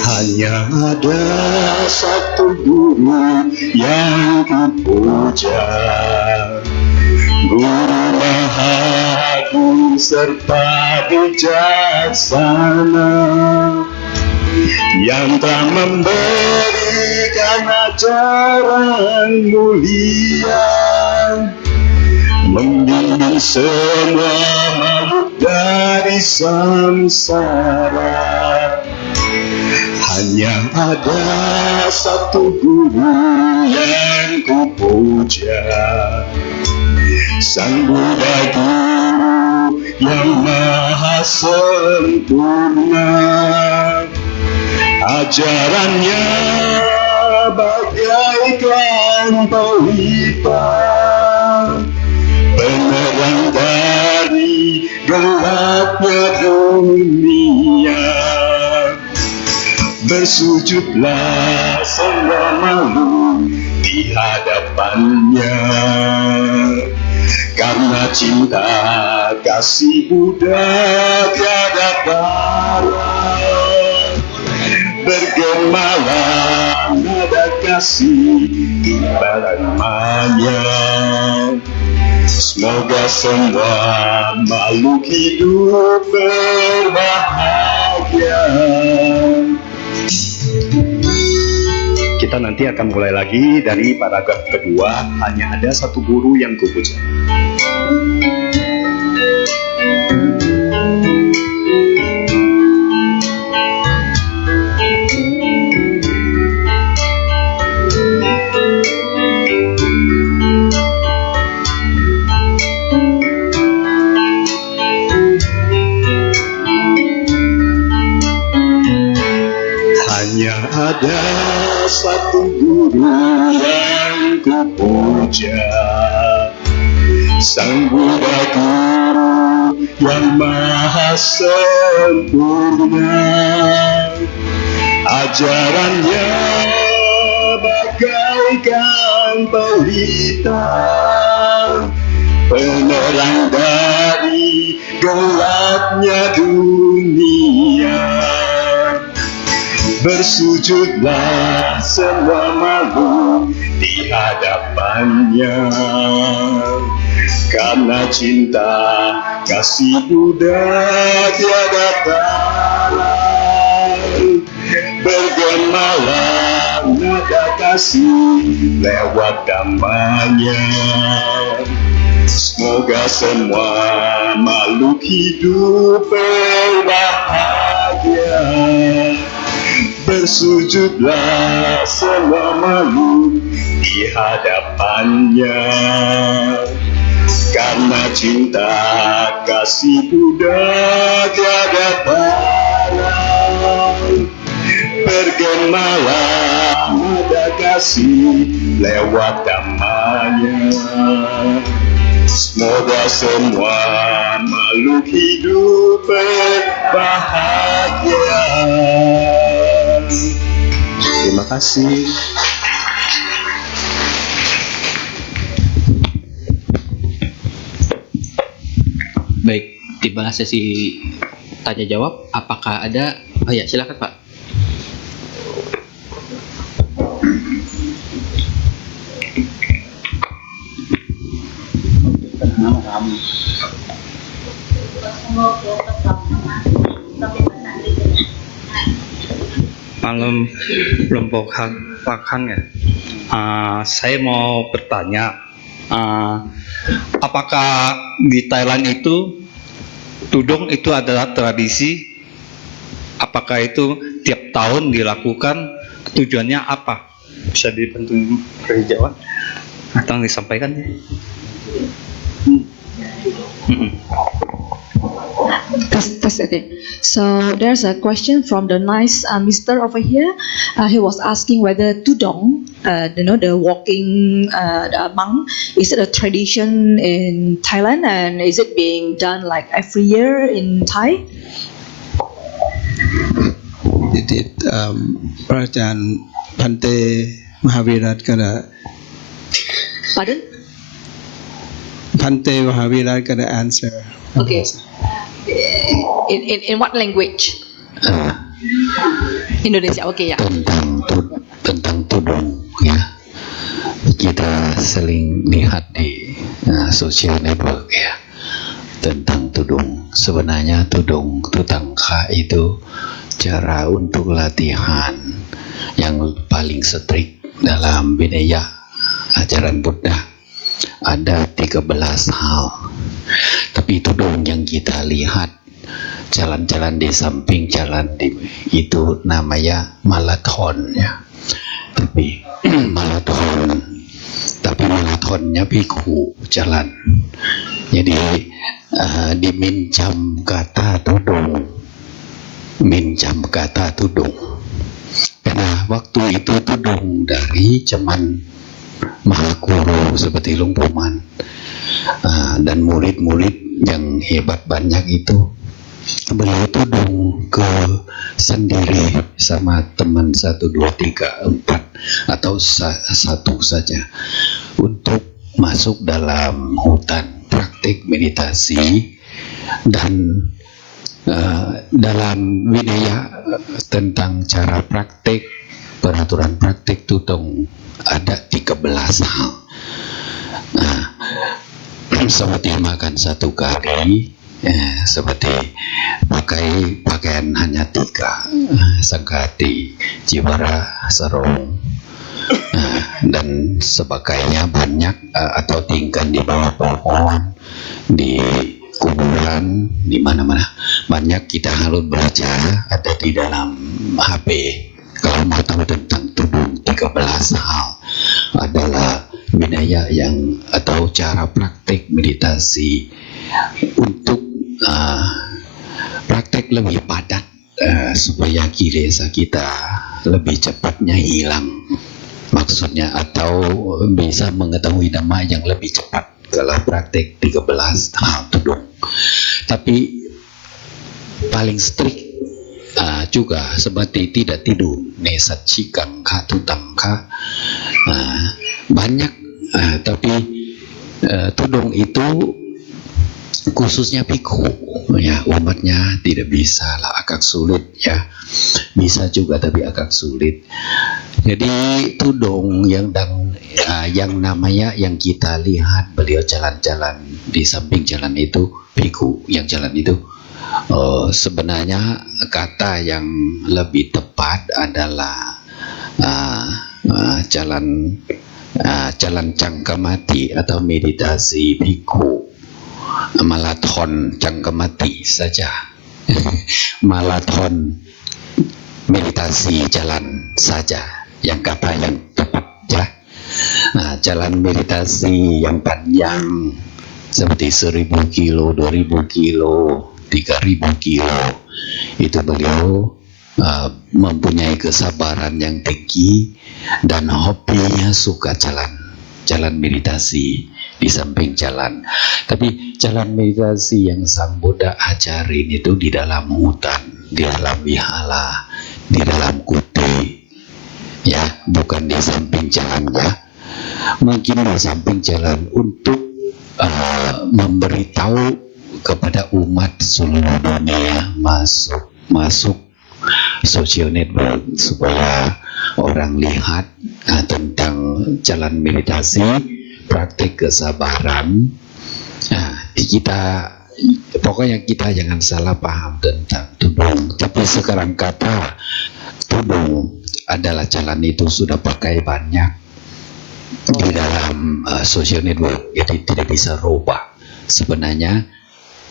Hanya ada satu guru yang kupuja, Guru Maha Agung serta bijaksana, yang telah memberikan ajaran mulia, membimbing semua makhluk dari samsara. Hanya ada satu guru yang kupuja, Sang Buddha Guru yang maha sempurna. Ajarannya bagaikan pelita, penerang dari gelapnya dunia. Bersujudlah semua makhluk di hadapannya, karena cinta kasih Buddha tiada barat. Bergemalah nada kasih di balamanya. Semoga semua makhluk hidup berbahagia. Kita nanti akan mulai lagi dari paragraf kedua. Hanya ada satu guru yang kupuja. Hanya ada satu guru yang kupuja, Sang Buddha Guru yang maha sempurna. Ajarannya bagaikan pelita, penerang dari gelapnya dunia. Bersujudlah semua makhluk di hadapannya, Karena cinta kasih Buddha tiada talang, bergemalah nada kasih lewat damanya. Semoga semua makhluk hidup berbahagia. Bersujudlah semua makhluk di hadapannya. Karena cinta kasih Buddha tiada talang, bergemalah nada kasih lewat damanya. Semoga semua makhluk hidup berbahagia. Terima kasih. Baik, tiba sesi tanya jawab. Apakah ada? Oh ya, silakan Pak. Malam Pak ya. Saya mau bertanya, apakah di Thailand itu tudong itu adalah tradisi? Apakah itu tiap tahun dilakukan? Tujuannya apa? Bisa dibantu dijawab atau disampaikan? That's it. So there's a question from the nice Mister over here. He was asking whether tudong, the walking the monk, is it a tradition in Thailand and is it being done like every year in Thai? พระอาจารย์พันเตมหาวิรัตก็ได้ Pardon? พันเตมหาวิรัตก็ได้ answer. Okay. In what language? Indonesia. Okay ya. Tentang tudong ya, kita sering lihat di social network ya tentang tudong. Sebenarnya tudong tutangka itu cara untuk latihan yang paling strict dalam budaya ajaran Buddha. Ada 13 hal, tapi tudong yang kita lihat jalan-jalan di samping jalan itu namanya marathon ya. Tapi marathonnya bhikkhu jalan. Jadi dimincam kata tudong. Karena waktu itu tudong dari zaman Mahaguru seperti Luang Por Man dan murid-murid yang hebat banyak itu, beliau tudong ke sendiri sama teman 1, 2, 3, 4 atau satu saja untuk masuk dalam hutan praktik meditasi. Dan dalam Vinaya tentang cara praktik, peraturan praktik tudong ada 13 hal. Seperti makan 1 kali, seperti pakai pakaian hanya 3, sangkati, jivara, sarung, dan sebagainya banyak, atau tinggal di bawah pohon, di kuburan, di mana-mana banyak. Kita harus belajar, ada di dalam HP. Kalau mau tahu tentang tudong 13 hal adalah budaya yang atau cara praktik meditasi untuk praktek lebih padat, supaya kilesa kita lebih cepatnya hilang, maksudnya, atau bisa mengetahui dhamma yang lebih cepat kalau praktek 13 hal tudong. Tapi paling strict juga seperti tidak tidur, nesat cikang tutangka, banyak, tapi tudong itu khususnya bhikkhu ya, umatnya tidak bisa lah, agak sulit ya, bisa juga tapi agak sulit. Jadi tudong yang yang namanya yang kita lihat beliau jalan-jalan di samping jalan itu, biku yang jalan itu, sebenarnya kata yang lebih tepat adalah jalan cangkamati atau meditasi biku, marathon cangkamati saja. Marathon meditasi jalan saja yang kata yang tepat ya. Jalan meditasi yang panjang seperti 1000 kilo, 2000 kilo, 3000 kilo itu beliau mempunyai kesabaran yang tinggi dan hobinya suka jalan meditasi di samping jalan. Tapi jalan meditasi yang Sang Buddha ajarin itu di dalam hutan, di dalam wihara, di dalam kuti, ya, bukan di samping jalan ya. Mungkin di samping jalan untuk memberitahu kepada umat seluruh dunia masuk social network supaya orang lihat tentang jalan meditasi, praktik kesabaran. Pokoknya kita jangan salah paham tentang tudung. Tapi sekarang kata tudung adalah jalan itu sudah pakai banyak di dalam social network, jadi tidak bisa rubah. Sebenarnya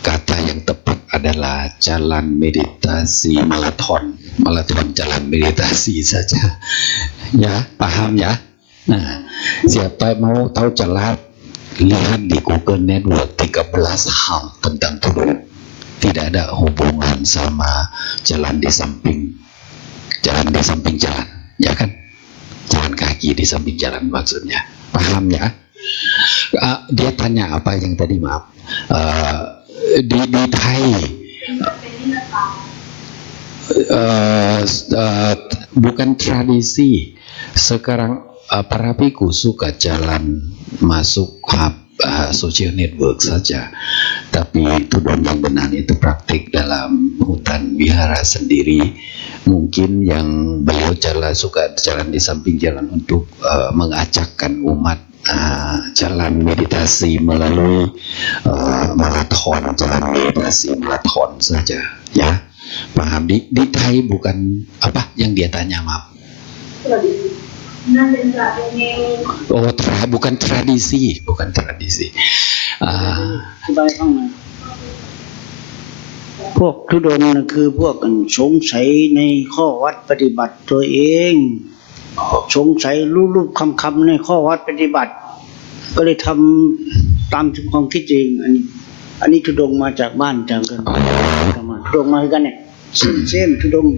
kata yang tepat adalah jalan meditasi marathon jalan meditasi saja. Ya, paham ya? Nah, siapa mau tahu celah, lihat di Google Network 13 hal tentang tudung. Tidak ada hubungan sama jalan di samping jalan, ya kan? Jalan kaki di samping jalan maksudnya. Paham ya? Dia tanya apa yang tadi, maaf. Di Thai bukan tradisi. Sekarang para biku suka jalan masuk social network saja, tapi tudung yang benar itu praktik dalam hutan wihara sendiri. Mungkin yang beliau suka jalan di samping jalan untuk mengajakkan umat jalan meditasi melalui marathon, jalan meditasi marathon saja, ya. Paham? Di Thai bukan apa yang dia tanya, maaf. Bukan tradisi. พวกทุดงค์นะคือพวกสงสัยในข้อวัดปฏิบัติตัวเองสงสัยรูปคำในข้อวัดปฏิบัติก็เลยทำตามความคิดเองอันนี้ทุดงค์มาจากบ้านจากกันทุดงค์มาคือกันเนี่ยเส้นทุดงค์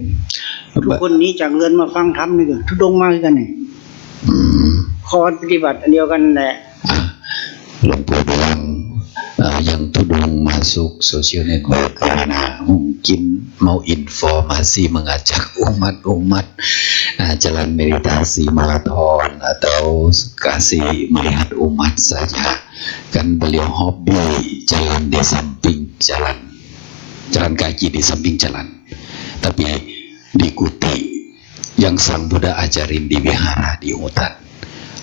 ทุกคนนี้จากเรือนมาฟังธรรมนี่ก็ทุดงค์มาคือกันเนี่ยข้อวัดปฏิบัติอันเดียวกันแหละ Lumpur bilang yang tudung masuk social network karena mungkin mau informasi mengajak umat-umat jalan meditasi marathon atau kasih melihat umat saja. Kan beliau hobi jalan di samping jalan kaki di samping jalan. Tapi diikuti yang Sang Buddha ajarin di wihara, di hutan,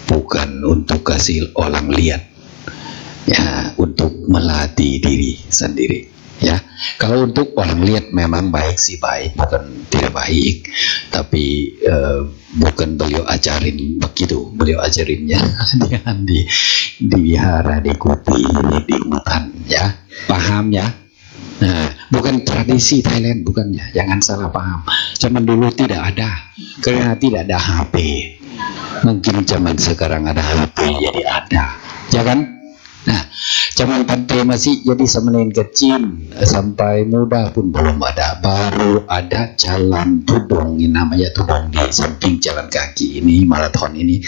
bukan untuk kasih orang lihat, ya, untuk melatih diri sendiri, ya. Kalau untuk orang lihat memang baik sih, baik, bukan tidak baik, tapi bukan beliau ajarin begitu. Beliau ajarinnya di wihara, di kuti, di hutan, ya. Paham ya? Nah, bukan tradisi Thailand, bukan ya. Jangan salah paham. Zaman dulu tidak ada, karena tidak ada HP. Mungkin zaman sekarang ada HP, jadi ada, ya kan? Nah, zaman pantai masih jadi semenin kecil sampai muda pun belum ada. Baru ada jalan tudung, ini namanya tudung di samping jalan kaki ini, marathon ini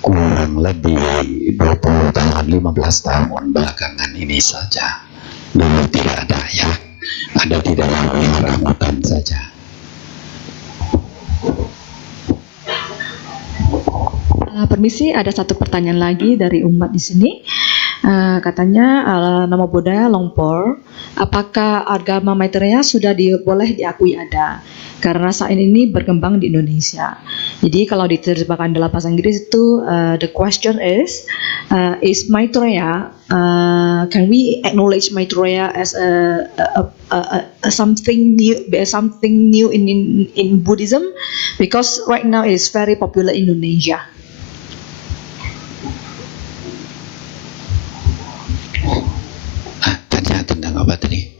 kurang lebih 20 tahun, 15 tahun belakangan ini saja. Dulu tidak ada, ya. Ada di dalam wihara hutan saja. Permisi, ada satu pertanyaan lagi dari umat di sini. Katanya nama budaya Longpor, apakah agama Maitreya sudah boleh diakui ada? Karena saat ini berkembang di Indonesia. Jadi kalau diterjemahkan dalam bahasa Inggris itu, the question is Maitreya, can we acknowledge Maitreya as a something new in Buddhism? Because right now it is very popular in Indonesia. Tanya tentang apa tadi?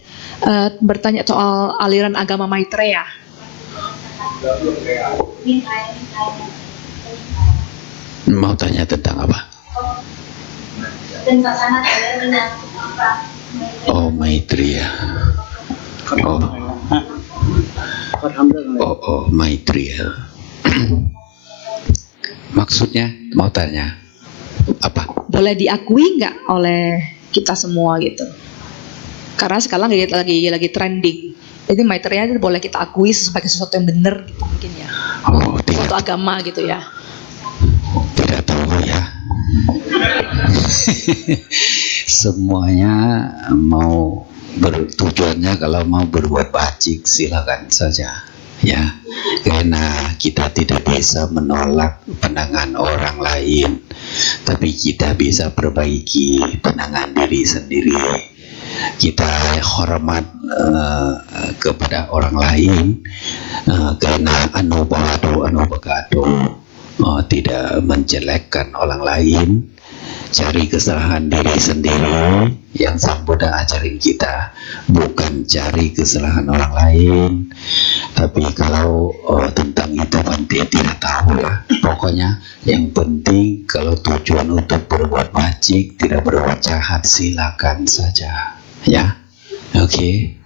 Bertanya soal aliran agama Maitreya. Mau tanya tentang apa? Oh, Maitreya. Oh, Maitreya. Maksudnya mau tanya apa? Boleh diakui nggak oleh kita semua gitu? Karena sekarang lagi trending. Jadi Maitreya itu boleh kita akui sebagai sesuatu yang benar gitu mungkin ya. Oh, suatu agama gitu ya. Tidak tahu ya. Semuanya mau bertujuannya kalau mau berbuat baik silakan saja ya, karena kita tidak bisa menolak pandangan orang lain, tapi kita bisa perbaiki pandangan diri sendiri. Kita hormat kepada orang lain karena anubagado tidak menjelekkan orang lain. Cari kesalahan diri sendiri yang Sang Buddha ajarin kita, bukan cari kesalahan orang lain. Tapi kalau tentang itu Bante tidak tahu lah. Pokoknya yang penting kalau tujuan untuk berbuat baik, tidak berbuat jahat, silakan saja ya. Oke.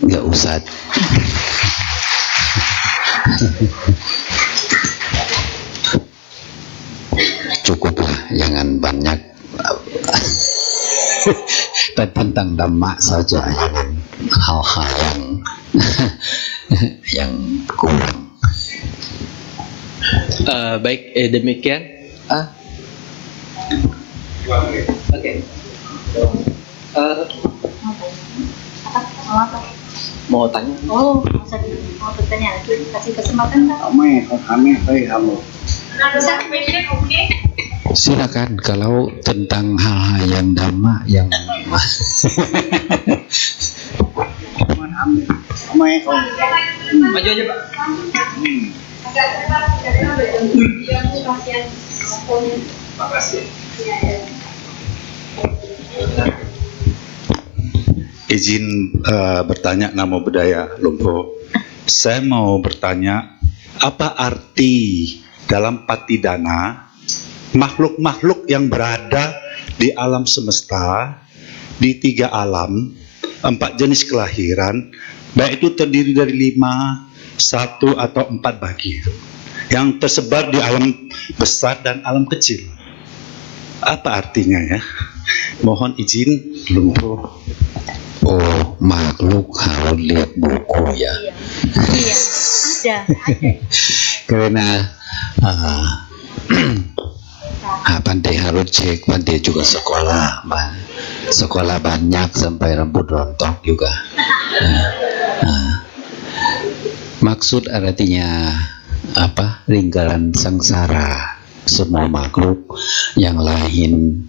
Nggak usah cukuplah, jangan banyak tentang dhamma saja, jangan hal-hal yang kurang. Baik, demikian. Oke. Mau tanya? Oh, mau bertanya lagi, kasih kesempatan Kak. Silakan kalau tentang hal-hal yang dhamma yang maju aja Pak. Izin bertanya Namo Buddhaya Lumpo. Saya mau bertanya, apa arti dalam Patidana makhluk-makhluk yang berada di alam semesta, di 3 alam, 4 jenis kelahiran, baik itu terdiri dari 5, 1 atau 4 bagian, yang tersebar di alam besar dan alam kecil. Apa artinya ya? Mohon izin Lumpo. Oh, makhluk harus lihat buku ya. Iya, ada. Karena Bante harus cek, Bante juga sekolah banyak sampai rambut rontok juga. Maksud artinya apa? Lingkaran sengsara, semua makhluk yang lain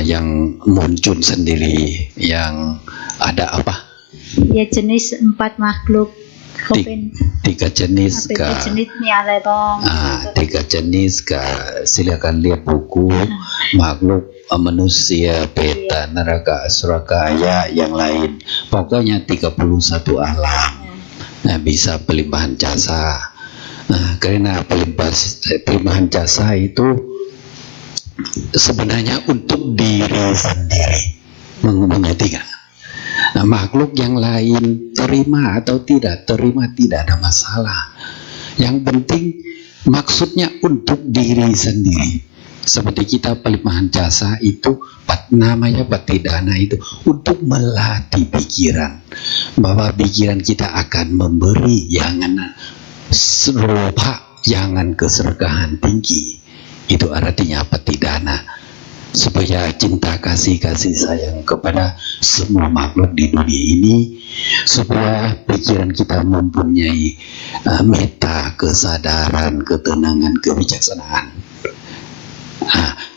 yang muncul sendiri, yang ada apa? Ya jenis 4 makhluk. 3 jenis kah? 3 jenis kah? Silakan lihat buku makhluk manusia, peta, neraka, surga, yang lain. Pokoknya 31 alam. Nah, bisa pelimpahan jasa. Nah, karena pelimpahan jasa itu sebenarnya untuk diri sendiri. Mengerti nggak? Nah, makhluk yang lain terima atau tidak terima tidak ada masalah. Yang penting maksudnya untuk diri sendiri. Seperti kita pelimpahan jasa itu namanya Patidana itu untuk melatih pikiran, bahwa pikiran kita akan memberi, jangan lupa jangan keserakahan tinggi. Itu artinya patidana, supaya cinta kasih sayang kepada semua makhluk di dunia ini, supaya pikiran kita mempunyai meta, kesadaran, ketenangan, kebijaksanaan.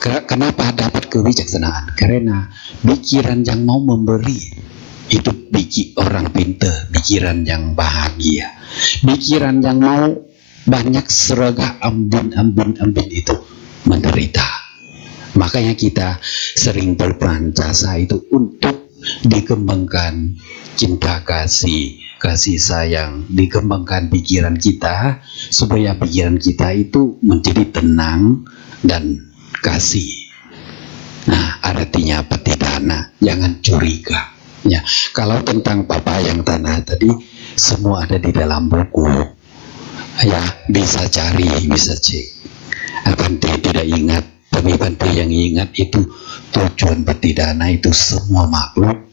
Kenapa dapat kebijaksanaan? Karena pikiran yang mau memberi itu orang pintar, pikiran yang bahagia, pikiran yang mau banyak seragah ambin itu menderita. Makanya kita sering berperan jasa itu untuk dikembangkan cinta kasih sayang, dikembangkan pikiran kita supaya pikiran kita itu menjadi tenang dan kasih. Nah, artinya patidana, jangan curiga. Ya, kalau tentang Bapak yang tanah tadi semua ada di dalam buku. Ya, bisa cari, bisa cek. Bante tidak ingat, tapi Bante yang ingat itu tujuan patidana itu semua makhluk,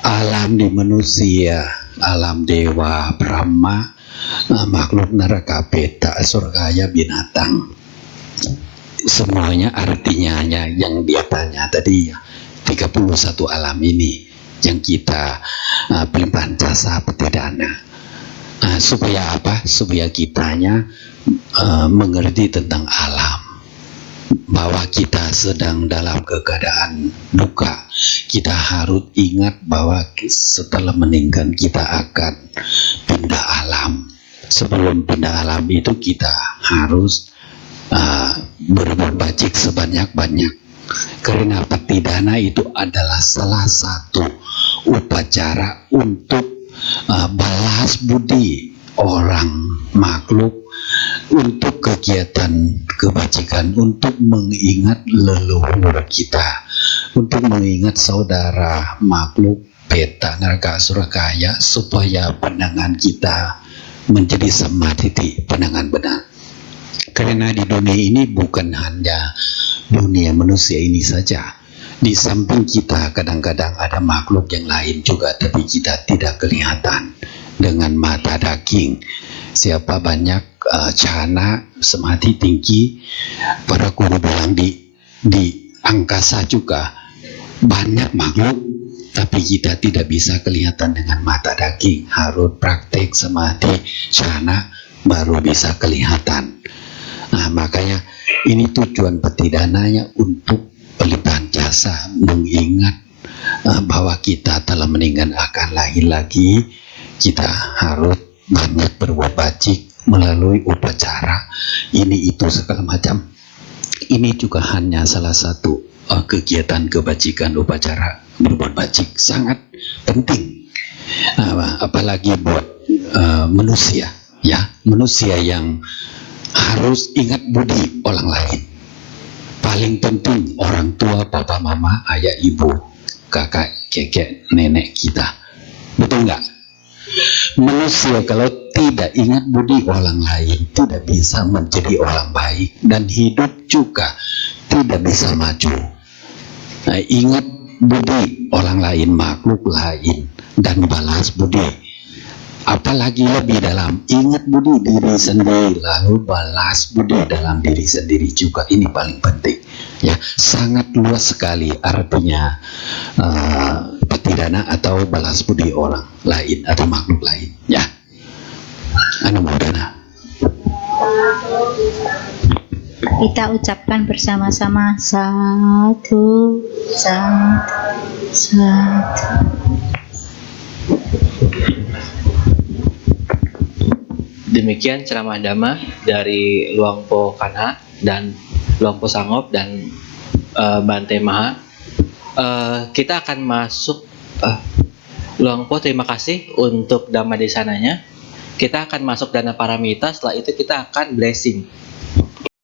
alam di manusia, alam dewa, Brahma, makhluk neraka, beta, surgaya, binatang. Semuanya artinya yang dia tanya tadi 31 alam ini yang kita pelimpahan jasa patidana. Supaya apa? Supaya kitanya mengerti tentang alam, bahwa kita sedang dalam keadaan duka. Kita harus ingat bahwa setelah meninggal kita akan pindah alam. Sebelum pindah alam itu kita harus berbuat baik sebanyak-banyak. Karena patidana itu adalah salah satu upacara untuk balas budi orang makhluk, untuk kegiatan kebajikan, untuk mengingat leluhur kita, untuk mengingat saudara makhluk beta neraka surgaya, supaya pandangan kita menjadi samadhi, pandangan benar. Karena di dunia ini bukan hanya dunia manusia ini saja. Di samping kita kadang-kadang ada makhluk yang lain juga, tapi kita tidak kelihatan dengan mata daging. Siapa banyak cahana samadhi tinggi, para guru bilang di angkasa juga banyak makhluk, tapi kita tidak bisa kelihatan dengan mata daging. Harus praktek samadhi cahana baru bisa kelihatan. Nah, makanya ini tujuan patidananya untuk pelimpahan jasa, mengingat bahwa kita telah meninggal akan lahir lagi. Kita harus banyak berbuat baik melalui upacara ini itu segala macam. Ini juga hanya salah satu kegiatan kebajikan, upacara berbuat baik sangat penting, apalagi buat manusia, ya, manusia yang harus ingat budi orang lain. Paling penting orang tua, papa, mama, ayah, ibu, kakak, kakek, nenek kita. Betul nggak? Manusia kalau tidak ingat budi orang lain tidak bisa menjadi orang baik, dan hidup juga tidak bisa maju. Nah, ingat budi orang lain, makhluk lain, dan balas budi. Apalagi lebih dalam, ingat budi diri sendiri lalu balas budi dalam diri sendiri juga. Ini paling penting, ya, sangat luas sekali artinya patidana atau balas budi orang lain atau makhluk lain, ya. Anumodana. Kita ucapkan bersama-sama satu, satu, satu. Demikian ceramah Dhamma dari Luang Po Kanha dan Luang Po Sangop dan Bante Maha. Kita akan masuk Luang Po, terima kasih untuk Dhamma Desananya. Kita akan masuk Dana Paramita, setelah itu kita akan blessing.